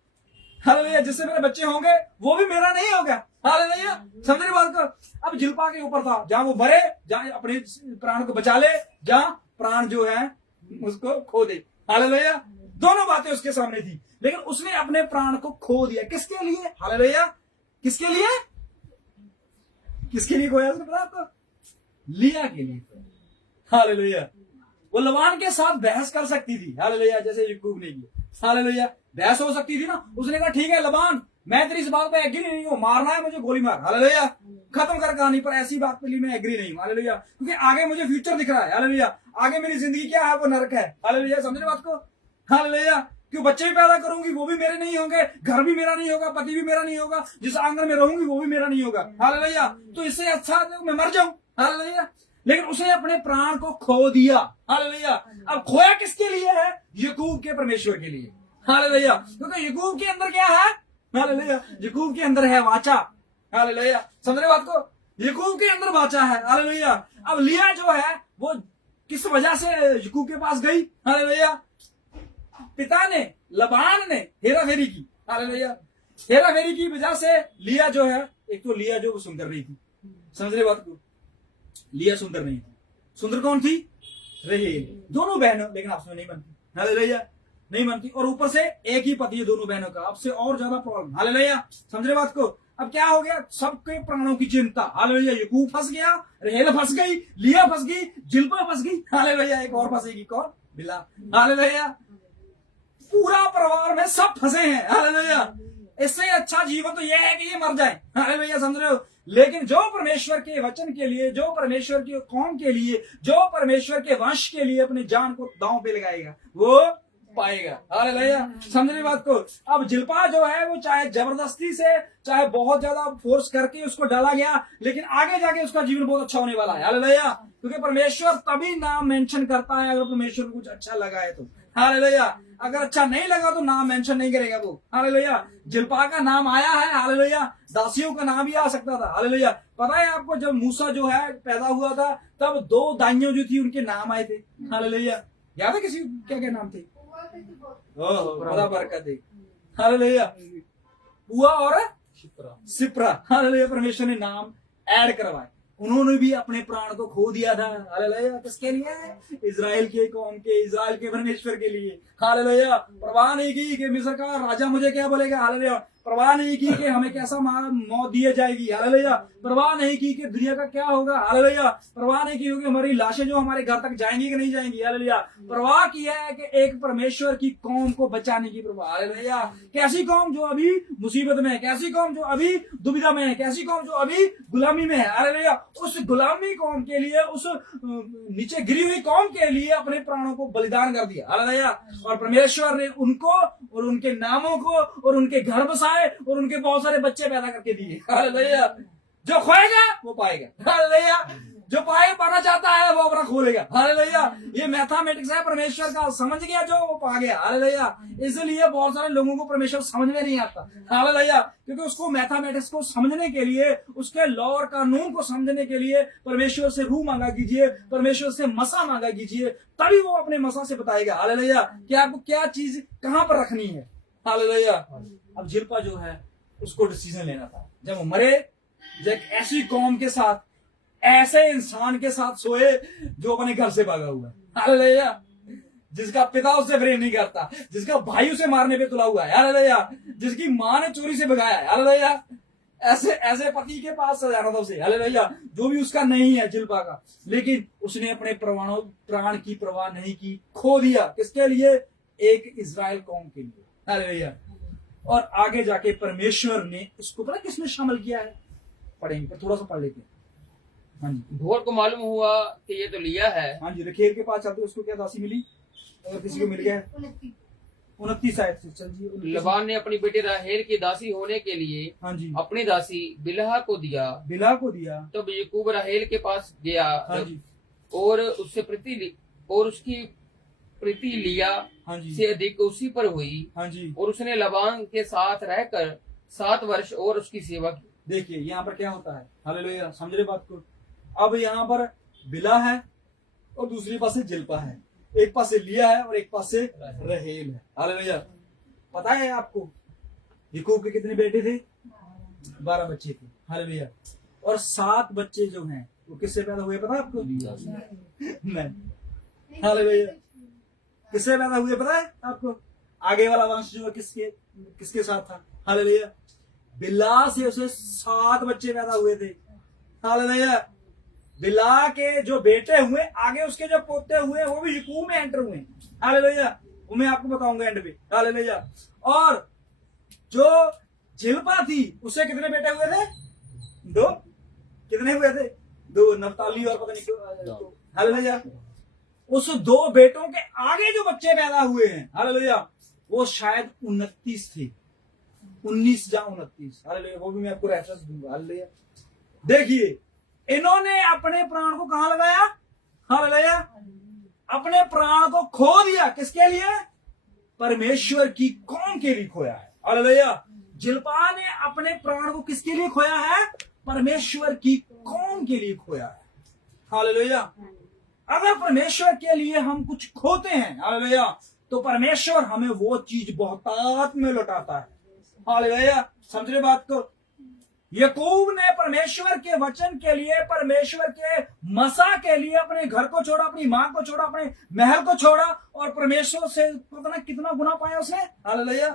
हालेलुया, जिससे मेरे बच्चे होंगे वो भी मेरा नहीं होगा, हालेलुया, समझ रहे बात को। अब जिल्पा के ऊपर था, जहां वो मरे, जहां अपने प्राण को बचा ले, जहां प्राण जो है उसको खो दे, हालेलुया। दोनों बातें उसके सामने थी, लेकिन उसने अपने प्राण को खो दिया, किसके लिए, हालेलुया, किसके लिए, किसके लिए खोया उसने, पता आपको, लिया के लिए, हालेलुया। वो लबान के साथ बहस कर सकती थी, हालेलुया, जैसे याकूब ने किया, हालेलुया, बहस हो सकती थी ना। उसने कहा ठीक है लबान, मैं तेरी इस बात पे एग्री नहीं हूं, मारना है मुझे गोली मार, हालेलुया, खत्म कर कहानी। पर ऐसी बात के लिए मैं एग्री नहीं हूं, हालेलुया, क्योंकि आगे मुझे फ्यूचर दिख रहा है, हालेलुया, आगे मेरी जिंदगी क्या है, वो नरक है, हालेलुया, समझ रहे बात को, हालेलुया। क्यों, बच्चे भी पैदा करूंगी वो भी मेरे नहीं होंगे, घर भी मेरा नहीं होगा, पति भी मेरा नहीं होगा, जिस आंगन में रहूंगी वो भी मेरा नहीं होगा, हालेलुया। तो इससे अच्छा मैं मर जाऊं, हालेलुया। लेकिन उसने अपने प्राण को खो दिया, हालेलुया। अब खोया किसके लिए है, याकूब के परमेश्वर के लिए, हालेलुया, क्योंकि याकूब के अंदर क्या है, हालेलुया, याकूब के अंदर है वाचा, हालेलुया, समझ रहे बात को, याकूब के अंदर वाचा है, हालेलुया। अब लिया जो है वो किस वजह से याकूब के पास गई, हालेलुया, पिता ने, लबान ने हेरा फेरी की, हालेलुया, हेरा फेरी की वजह से लिया जो है, एक तो लिया जो सुंदर नहीं थी, समझ रहे बात को, लिया सुंदर नहीं थी, सुंदर कौन थी, रहेल, दोनों बहनों, लेकिन आपस में नहीं बनती, हालेलुया, नहीं बनती, और ऊपर से एक ही पति है दोनों बहनों का, आपसे और ज्यादा प्रॉब्लम, हालेलुया, समझ रहे बात को, अब क्या हो गया, सबके प्राणों की चिंता। हालेलुया, याकूब फंस गया, रहेल फंस गई, लिया फंस गई, जिल्पा फंस गई। हालेलुया, एक और फंसेगी, कौन? बिला। हालेलुया, पूरा परिवार में सब फंसे हैं। हालेलुया, इससे अच्छा जीवन तो यह है कि ये मर जाए। हालेलुया, समझ रहे हो? लेकिन जो परमेश्वर के वचन के लिए, जो परमेश्वर की कौम के लिए, जो परमेश्वर के वंश के लिए अपनी जान को दांव पे लगाएगा वो पाएगा। हालेलुया, समझ रही बात को? अब जिल्पा जो है वो चाहे जबरदस्ती से, चाहे बहुत ज्यादा फोर्स करके उसको डाला गया, लेकिन आगे जाके उसका जीवन बहुत अच्छा होने वाला है। हालेलुया, क्योंकि परमेश्वर तभी नाम मेंशन करता है अगर परमेश्वर को कुछ अच्छा लगा है तो। हालेलुया, अगर अच्छा नहीं लगा तो नाम मेंशन नहीं करेगा वो। हालेलुया, जिल्पा का नाम आया है। हालेलुया, दासियों का नाम भी आ सकता था। हालेलुया, पता है आपको, जब मूसा जो है पैदा हुआ था तब 2 दाइयों जो थी उनके नाम आए थे। हालेलुया, याद है किसी क्या क्या नाम थे? बड़ा बरकत है। हालेलुया, पुआ और सिप्रा। हालेलुया, परमेश्वर ने नाम ऐड करवाए। उन्होंने भी अपने प्राण को खो दिया था। हालेलुया, किसके लिए? इजराइल के कौम के, इजराइल के परमेश्वर के लिए। हालेलुया, परवाह नहीं की कि मिस्र का राजा मुझे क्या बोलेगा। हालेलुया, परवाह नहीं की कि हमें कैसा मौत दी जाएगी। हालेलुया, परवाह नहीं की कि दुनिया का क्या होगा। हालेलुया, परवाह नहीं की होगी हमारी लाशें जो हमारे घर तक जाएंगी कि नहीं जाएंगी। हालेलुया, परवाह किया है कि एक परमेश्वर की कौम को बचाने की परवाह। हालेलुया, कैसी कौम? जो अभी मुसीबत में है, कैसी कौम? जो अभी दुविधा में है, कैसी कौम? जो अभी गुलामी में है। हालेलुया, उस गुलामी कौम के लिए, उस नीचे गिरी हुई कौम के लिए अपने प्राणों को बलिदान कर दिया। हालेलुया, और परमेश्वर ने उनको और उनके नामों को और उनके घर बसाए और उनके बहुत सारे बच्चे पैदा करके दिए। हालेलुया, जो खोएगा वो पाएगा। हालेलुया, जो पाना चाहता है वो अपना खोलेगा। हालेलुया, ये मैथमेटिक्स है परमेश्वर का। समझ गया जो वो पा गया। हालेलुया, इसलिए बहुत सारे लोगों को परमेश्वर समझ में नहीं आता। हालेलुया, क्योंकि उसको मैथमेटिक्स को समझने के लिए, उसके लॉ और कानून को समझने के लिए परमेश्वर से रूह मांगा कीजिए, परमेश्वर से मसा मांगा कीजिए, तभी वो अपने मसा से बताएगा। हालेलुया, कि आपको क्या चीज कहां पर रखनी है। हालेलुया, अब जिल्पा जो है उसको डिसीजन लेना था जब वो मरे, जब एक ऐसी कौम के साथ, ऐसे इंसान के साथ सोए जो अपने घर से भागा हुआ है। हालेलुया, जिसका पिता उससे प्रेम नहीं करता, जिसका भाई उसे मारने पे तुला हुआ है। हालेलुया, जिसकी मां ने चोरी से भगाया है। हालेलुया, ऐसे ऐसे पति के पास सजाना था उसे। हालेलुया, जो भी उसका नहीं है जिल्पा का, लेकिन उसने अपने प्राण की परवाह नहीं की, खो दिया। किसके लिए? एक इजराइल कौम के लिए। हालेलुया, और आगे जाके परमेश्वर ने इसको पता किसने शामिल किया है? पढ़ेंगे, पर थोड़ा सा पढ़ लेते हैं। हाँ जी, भोर को मालूम हुआ कि ये तो लिया है। हाँ जी, रखेल के पास चलते उसको क्या दासी मिली? अगर किसी को मिल गया 29 आयत से चलिए। लबान ने अपनी बेटी राहेल की दासी होने के लिए हाँ जी, अपनी दासी बिलहा को दिया। बिला को दिया। तब याकूब राहेल के पास गया हाँ जी, और उससे उसकी प्रीति लिया हाँ जी, से अधिक उसी पर हुई। हाँ जी। और उसने लबान के साथ रहकर 7 वर्ष और उसकी सेवा की। देखिए यहाँ पर क्या होता है। हालेलुया, समझ रहे बात को? अब यहाँ पर बिला है और दूसरी पास से जिल्पा है, एक पास से लिया है और एक पास से रहेल है। हालेलुया, पता है आपको याकूब के कितने बेटे थे? 12 बच्चे थे। हालेलुया, और 7 बच्चे जो हैं वो किससे पैदा हुए पता है आपको? नहीं। हालेलुया, किससे पैदा हुए पता है आपको? आगे वाला वंश जो है किसके साथ था? हालेलुया, बिला से उसे 7 बच्चे पैदा हुए थे। हालेलुया, बिला के जो बेटे हुए, आगे उसके जो पोते हुए, वो भी याकूब में एंटर हुए। हालेलुया, वो मैं आपको बताऊंगा एंड पे। हालेलुया, और जो जिल्पा थी उससे कितने बेटे हुए थे? 2। कितने हुए थे? 2, नफ्ताली और पता नहीं क्यों। हालेलुया, उस 2 बेटों के आगे जो बच्चे पैदा हुए हैं, हालेलुया, वो शायद 29 थे। 19 या 29। हालेलुया, वो भी मैं आपको रेफरेंस दूंगा। हालेलुया, देखिए इन्होंने अपने प्राण को कहां लगाया? हालेलुया, अपने प्राण को खो दिया। किसके लिए? परमेश्वर की कौम के लिए खोया है। हालेलुया, जिल्पा ने अपने प्राण को किसके लिए खोया है? परमेश्वर की कौम के लिए खोया है। हालेलुया, अगर परमेश्वर के लिए हम कुछ खोते हैं, हालेलुया, तो परमेश्वर हमें वो चीज बहुतायत में लौटाता है। हालेलुया, समझ रहे बात को? याकूब ने परमेश्वर के वचन के लिए, परमेश्वर के मसा के लिए अपने घर को छोड़ा, अपनी मां को छोड़ा, अपने महल को छोड़ा, और परमेश्वर से पता ना कितना गुना पाया उसने। हालेलुया,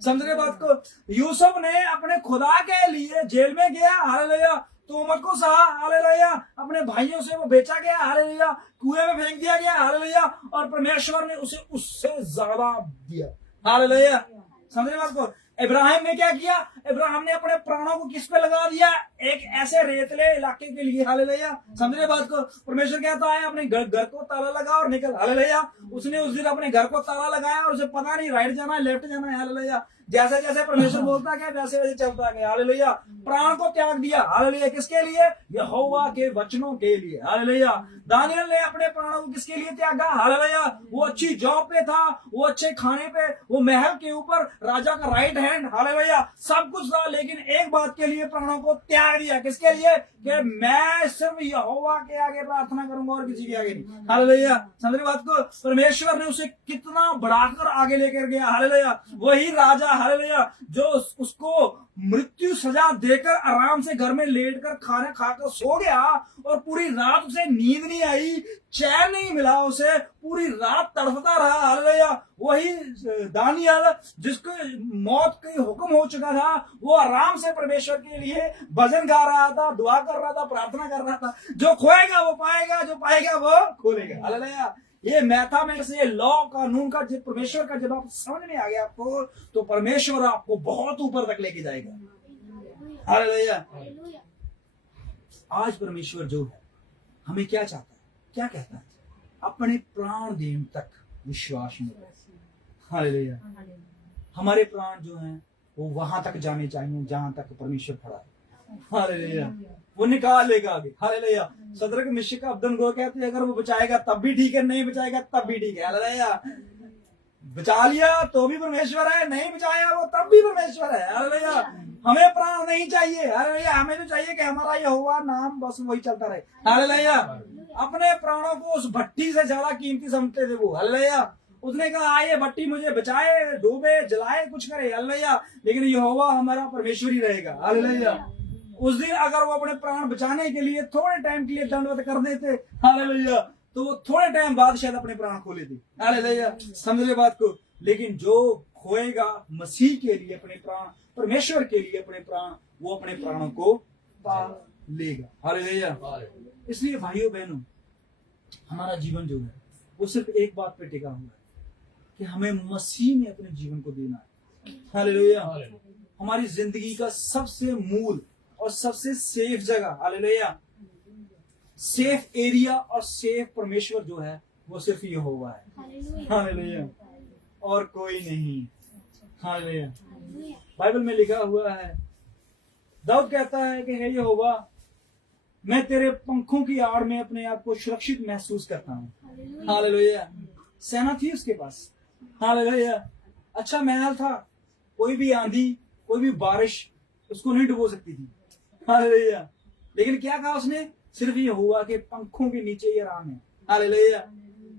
समझ रहे बात को? यूसुफ ने अपने खुदा के लिए जेल में गया, हालेलुया, तोहमत को सहा, हालेलुया, अपने भाइयों से वो बेचा गया, हालेलुया, कुएं में फेंक दिया गया, हालेलुया, और परमेश्वर ने उसे उससे ज्यादा दिया, हालेलुया। समझ रहे बात को? इब्राहिम ने क्या किया? इब्राहिम ने अपने प्राणों को किस पे लगा दिया? एक ऐसे रेतले इलाके के लिए, हालेलुया। समझ रहे बात को? परमेश्वर कहता है अपने घर को ताला लगा और निकल, हालेलुया। उसने उस दिन अपने घर को ताला लगाया और उसे पता नहीं राइट जाना है लेफ्ट जाना है, हालेलुया। जैसे जैसे परमेश्वर बोलता गया वैसे वैसे चलता गया, हालेलुया। प्राण को त्याग दिया, हालेलुया, किसके लिए? यहोवा के वचनों के लिए, हालेलुया। दानियल ने अपने प्राणों को किसके लिए त्यागा? हालेलुया। वो अच्छी जॉब पे था, वो अच्छे खाने पे, वो महल के ऊपर राजा का राइट हैंड, हालेलुया, सब कुछ था, लेकिन एक बात के लिए प्राणों को त्याग दिया, किसके लिए? कि मैं सिर्फ यहोवा के आगे प्रार्थना करूंगा और किसी के आगे नहीं, हालेलुया। समझ रहे बात को? परमेश्वर ने उसे कितना बढ़ाकर आगे लेकर गया, हालेलुया। वही राजा, हालेलुया, जो उसको मृत्यु सजा देकर आराम से घर में लेटकर खाना खाकर सो गया और पूरी रात उसे नींद नहीं आई, चैन नहीं मिला, उसे पूरी रात तड़पता रहा, हालेलुया। वही दानियल जिसको मौत का हुक्म हो चुका था, वो आराम से परमेश्वर के लिए भजन गा रहा था, दुआ कर रहा था, प्रार्थना कर रहा था। जो खोएगा वो पाएगा, जो पाएगा वो खोलेगा, हालेलुया। ये मैथमेटिक्स, ये लॉ कानून का जब परमेश्वर का जब आप समझ में आ गया आपको, तो परमेश्वर आपको बहुत ऊपर तक लेके जाएगा, हालेलुया। आज परमेश्वर जो है हमें क्या चाहता है, क्या कहता है? अपने प्राण देने तक विश्वास में, हालेलुया। हमारे प्राण जो हैं वो वहां तक जाने चाहिए जहां तक परमेश्वर खड़ा है, हालेलुया। वो निकाल लेगा आगे, हालेलुया। सदरक मिशक अब्दनगो कहते हैं अगर वो बचाएगा तब भी ठीक है, नहीं बचाएगा तब भी ठीक है, हालेलुया। बचा लिया तो भी परमेश्वर है, नहीं बचाया वो तब भी परमेश्वर है, हालेलुया। हमें प्राण नहीं चाहिए, हालेलुया। हमें तो चाहिए कि हमारा यहोवा नाम बस वही चलता रहे, हालेलुया। अपने प्राणों को उस भट्टी से ज्यादा कीमती समझते थे वो, हालेलुया। उसने कहा आइए भट्टी मुझे बचाए, डूबे, जलाए, कुछ करे, हालेलुया, लेकिन यहोवा हमारा परमेश्वर ही रहेगा, हालेलुया। उस दिन अगर वो अपने प्राण बचाने के लिए थोड़े टाइम के लिए दंडवत कर देते, हालेलुया, तो वो थोड़े टाइम बाद शायद अपने प्राण खो लेते, हालेलुया। समझ ले बात को? लेकिन जो खोएगा मसीह के लिए अपने प्राण, परमेश्वर के लिए अपने प्राण, वो अपने प्राणों को पा लेगा, हालेलुया। इसलिए भाइयों बहनों, हमारा जीवन जो है वो सिर्फ एक बात पे टिका हुआ है कि हमें मसीह में अपने जीवन को देना है, हालेलुया। हमारी जिंदगी का सबसे मूल और सबसे सेफ जगह, हालेलुया, सेफ एरिया और सेफ परमेश्वर जो है वो सिर्फ यहोवा है, हालेलुया, और कोई नहीं, हालेलुया। बाइबल में लिखा हुआ है, दाऊद कहता है कि हे यहोवा, मैं तेरे पंखों की आड़ में अपने आप को सुरक्षित महसूस करता हूँ, हालेलुया। सेना थी उसके पास, हालेलुया, अच्छा महल था, कोई भी आंधी, कोई भी बारिश उसको नहीं डुबो सकती थी, हालेलुया। लेकिन क्या कहा उसने? सिर्फ यहोवा के पंखों के नीचे ही आराम है, हालेलुया।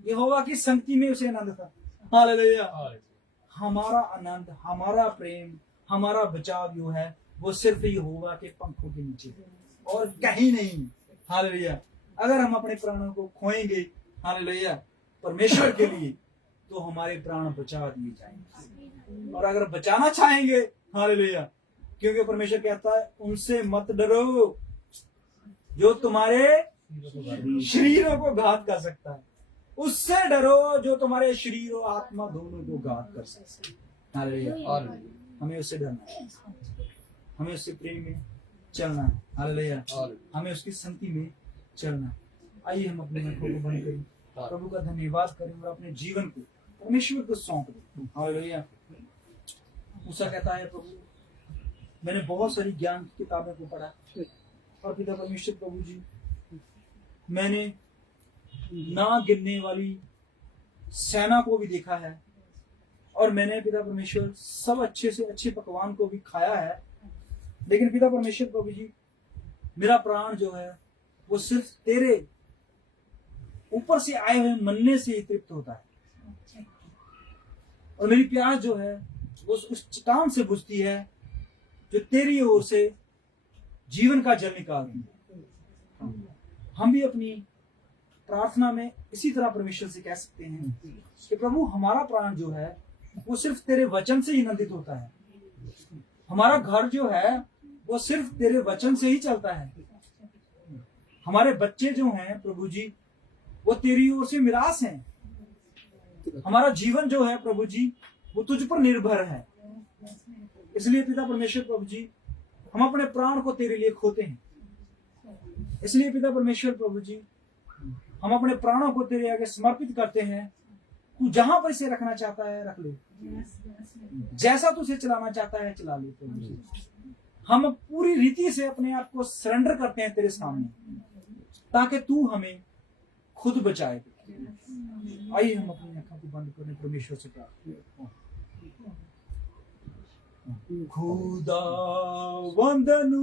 यहोवा की संगति में उसे आनंद था, हालेलुया। हमारा आनंद, हमारा प्रेम, हमारा बचाव जो है वो सिर्फ यहोवा के पंखों के नीचे और कहीं नहीं, हालेलुया। अगर हम अपने प्राणों को खोएंगे, हालेलुया, परमेश्वर के लिए, तो हमारे प्राण बचा दिए जाएंगे। और अगर बचाना चाहेंगे, हालेलुया, क्योंकि परमेश्वर कहता है उनसे मत डरो जो तुम्हारे शरीरों को घात कर सकता है, उससे डरो जो तुम्हारे शरीर और आत्मा दोनों को घात कर सकता है, हालेलुया। हमें उससे डरना है, हमें उससे प्रेम में चलना है, हालेलुया, हमें उसकी संगति में चलना है। आइए हम अपने आंखों को बंद करें, प्रभु का धन्यवाद करें और अपने जीवन को परमेश्वर को सौंप दें, हालेलुया। मूसा कहता है, प्रभु मैंने बहुत सारी ज्ञान की किताबें को पढ़ा और पिता परमेश्वर प्रभु जी, मैंने ना गिनने वाली सेना को भी देखा है और मैंने पिता परमेश्वर सब अच्छे से अच्छे पकवान को भी खाया है, लेकिन पिता परमेश्वर प्रभु जी, मेरा प्राण जो है वो सिर्फ तेरे ऊपर से आए हुए मन्ने से ही तृप्त होता है और मेरी प्यास जो है वो उस चट्टान से बुझती है जो तेरी ओर से जीवन का जल निकालती है। हम भी अपनी प्रार्थना में इसी तरह परमेश्वर से कह सकते हैं कि प्रभु हमारा प्राण जो है वो सिर्फ तेरे वचन से ही नंदित होता है। हमारा घर जो है वो सिर्फ तेरे वचन से ही चलता है। हमारे बच्चे जो हैं प्रभु जी वो तेरी ओर से मिरास हैं। हमारा जीवन जो है प्रभु जी वो तुझ पर निर्भर है। इसलिए पिता परमेश्वर प्रभु जी हम अपने प्राण को तेरे लिए खोते हैं। इसलिए पिता परमेश्वर प्रभु जी हम अपने प्राणों को तेरे आगे समर्पित करते हैं। तू जहां पर इसे रखना चाहता है रख ले, जैसा तू इसे चलाना चाहता है चला ले प्रभु जी। हम पूरी रीति से अपने आप को सरेंडर करते हैं तेरे सामने ताकि तू हमें खुद बचाए। आइए हम अपनी आंखों को बंद करें, परमेश्वर से प्रार्थना। खुदा वंदनु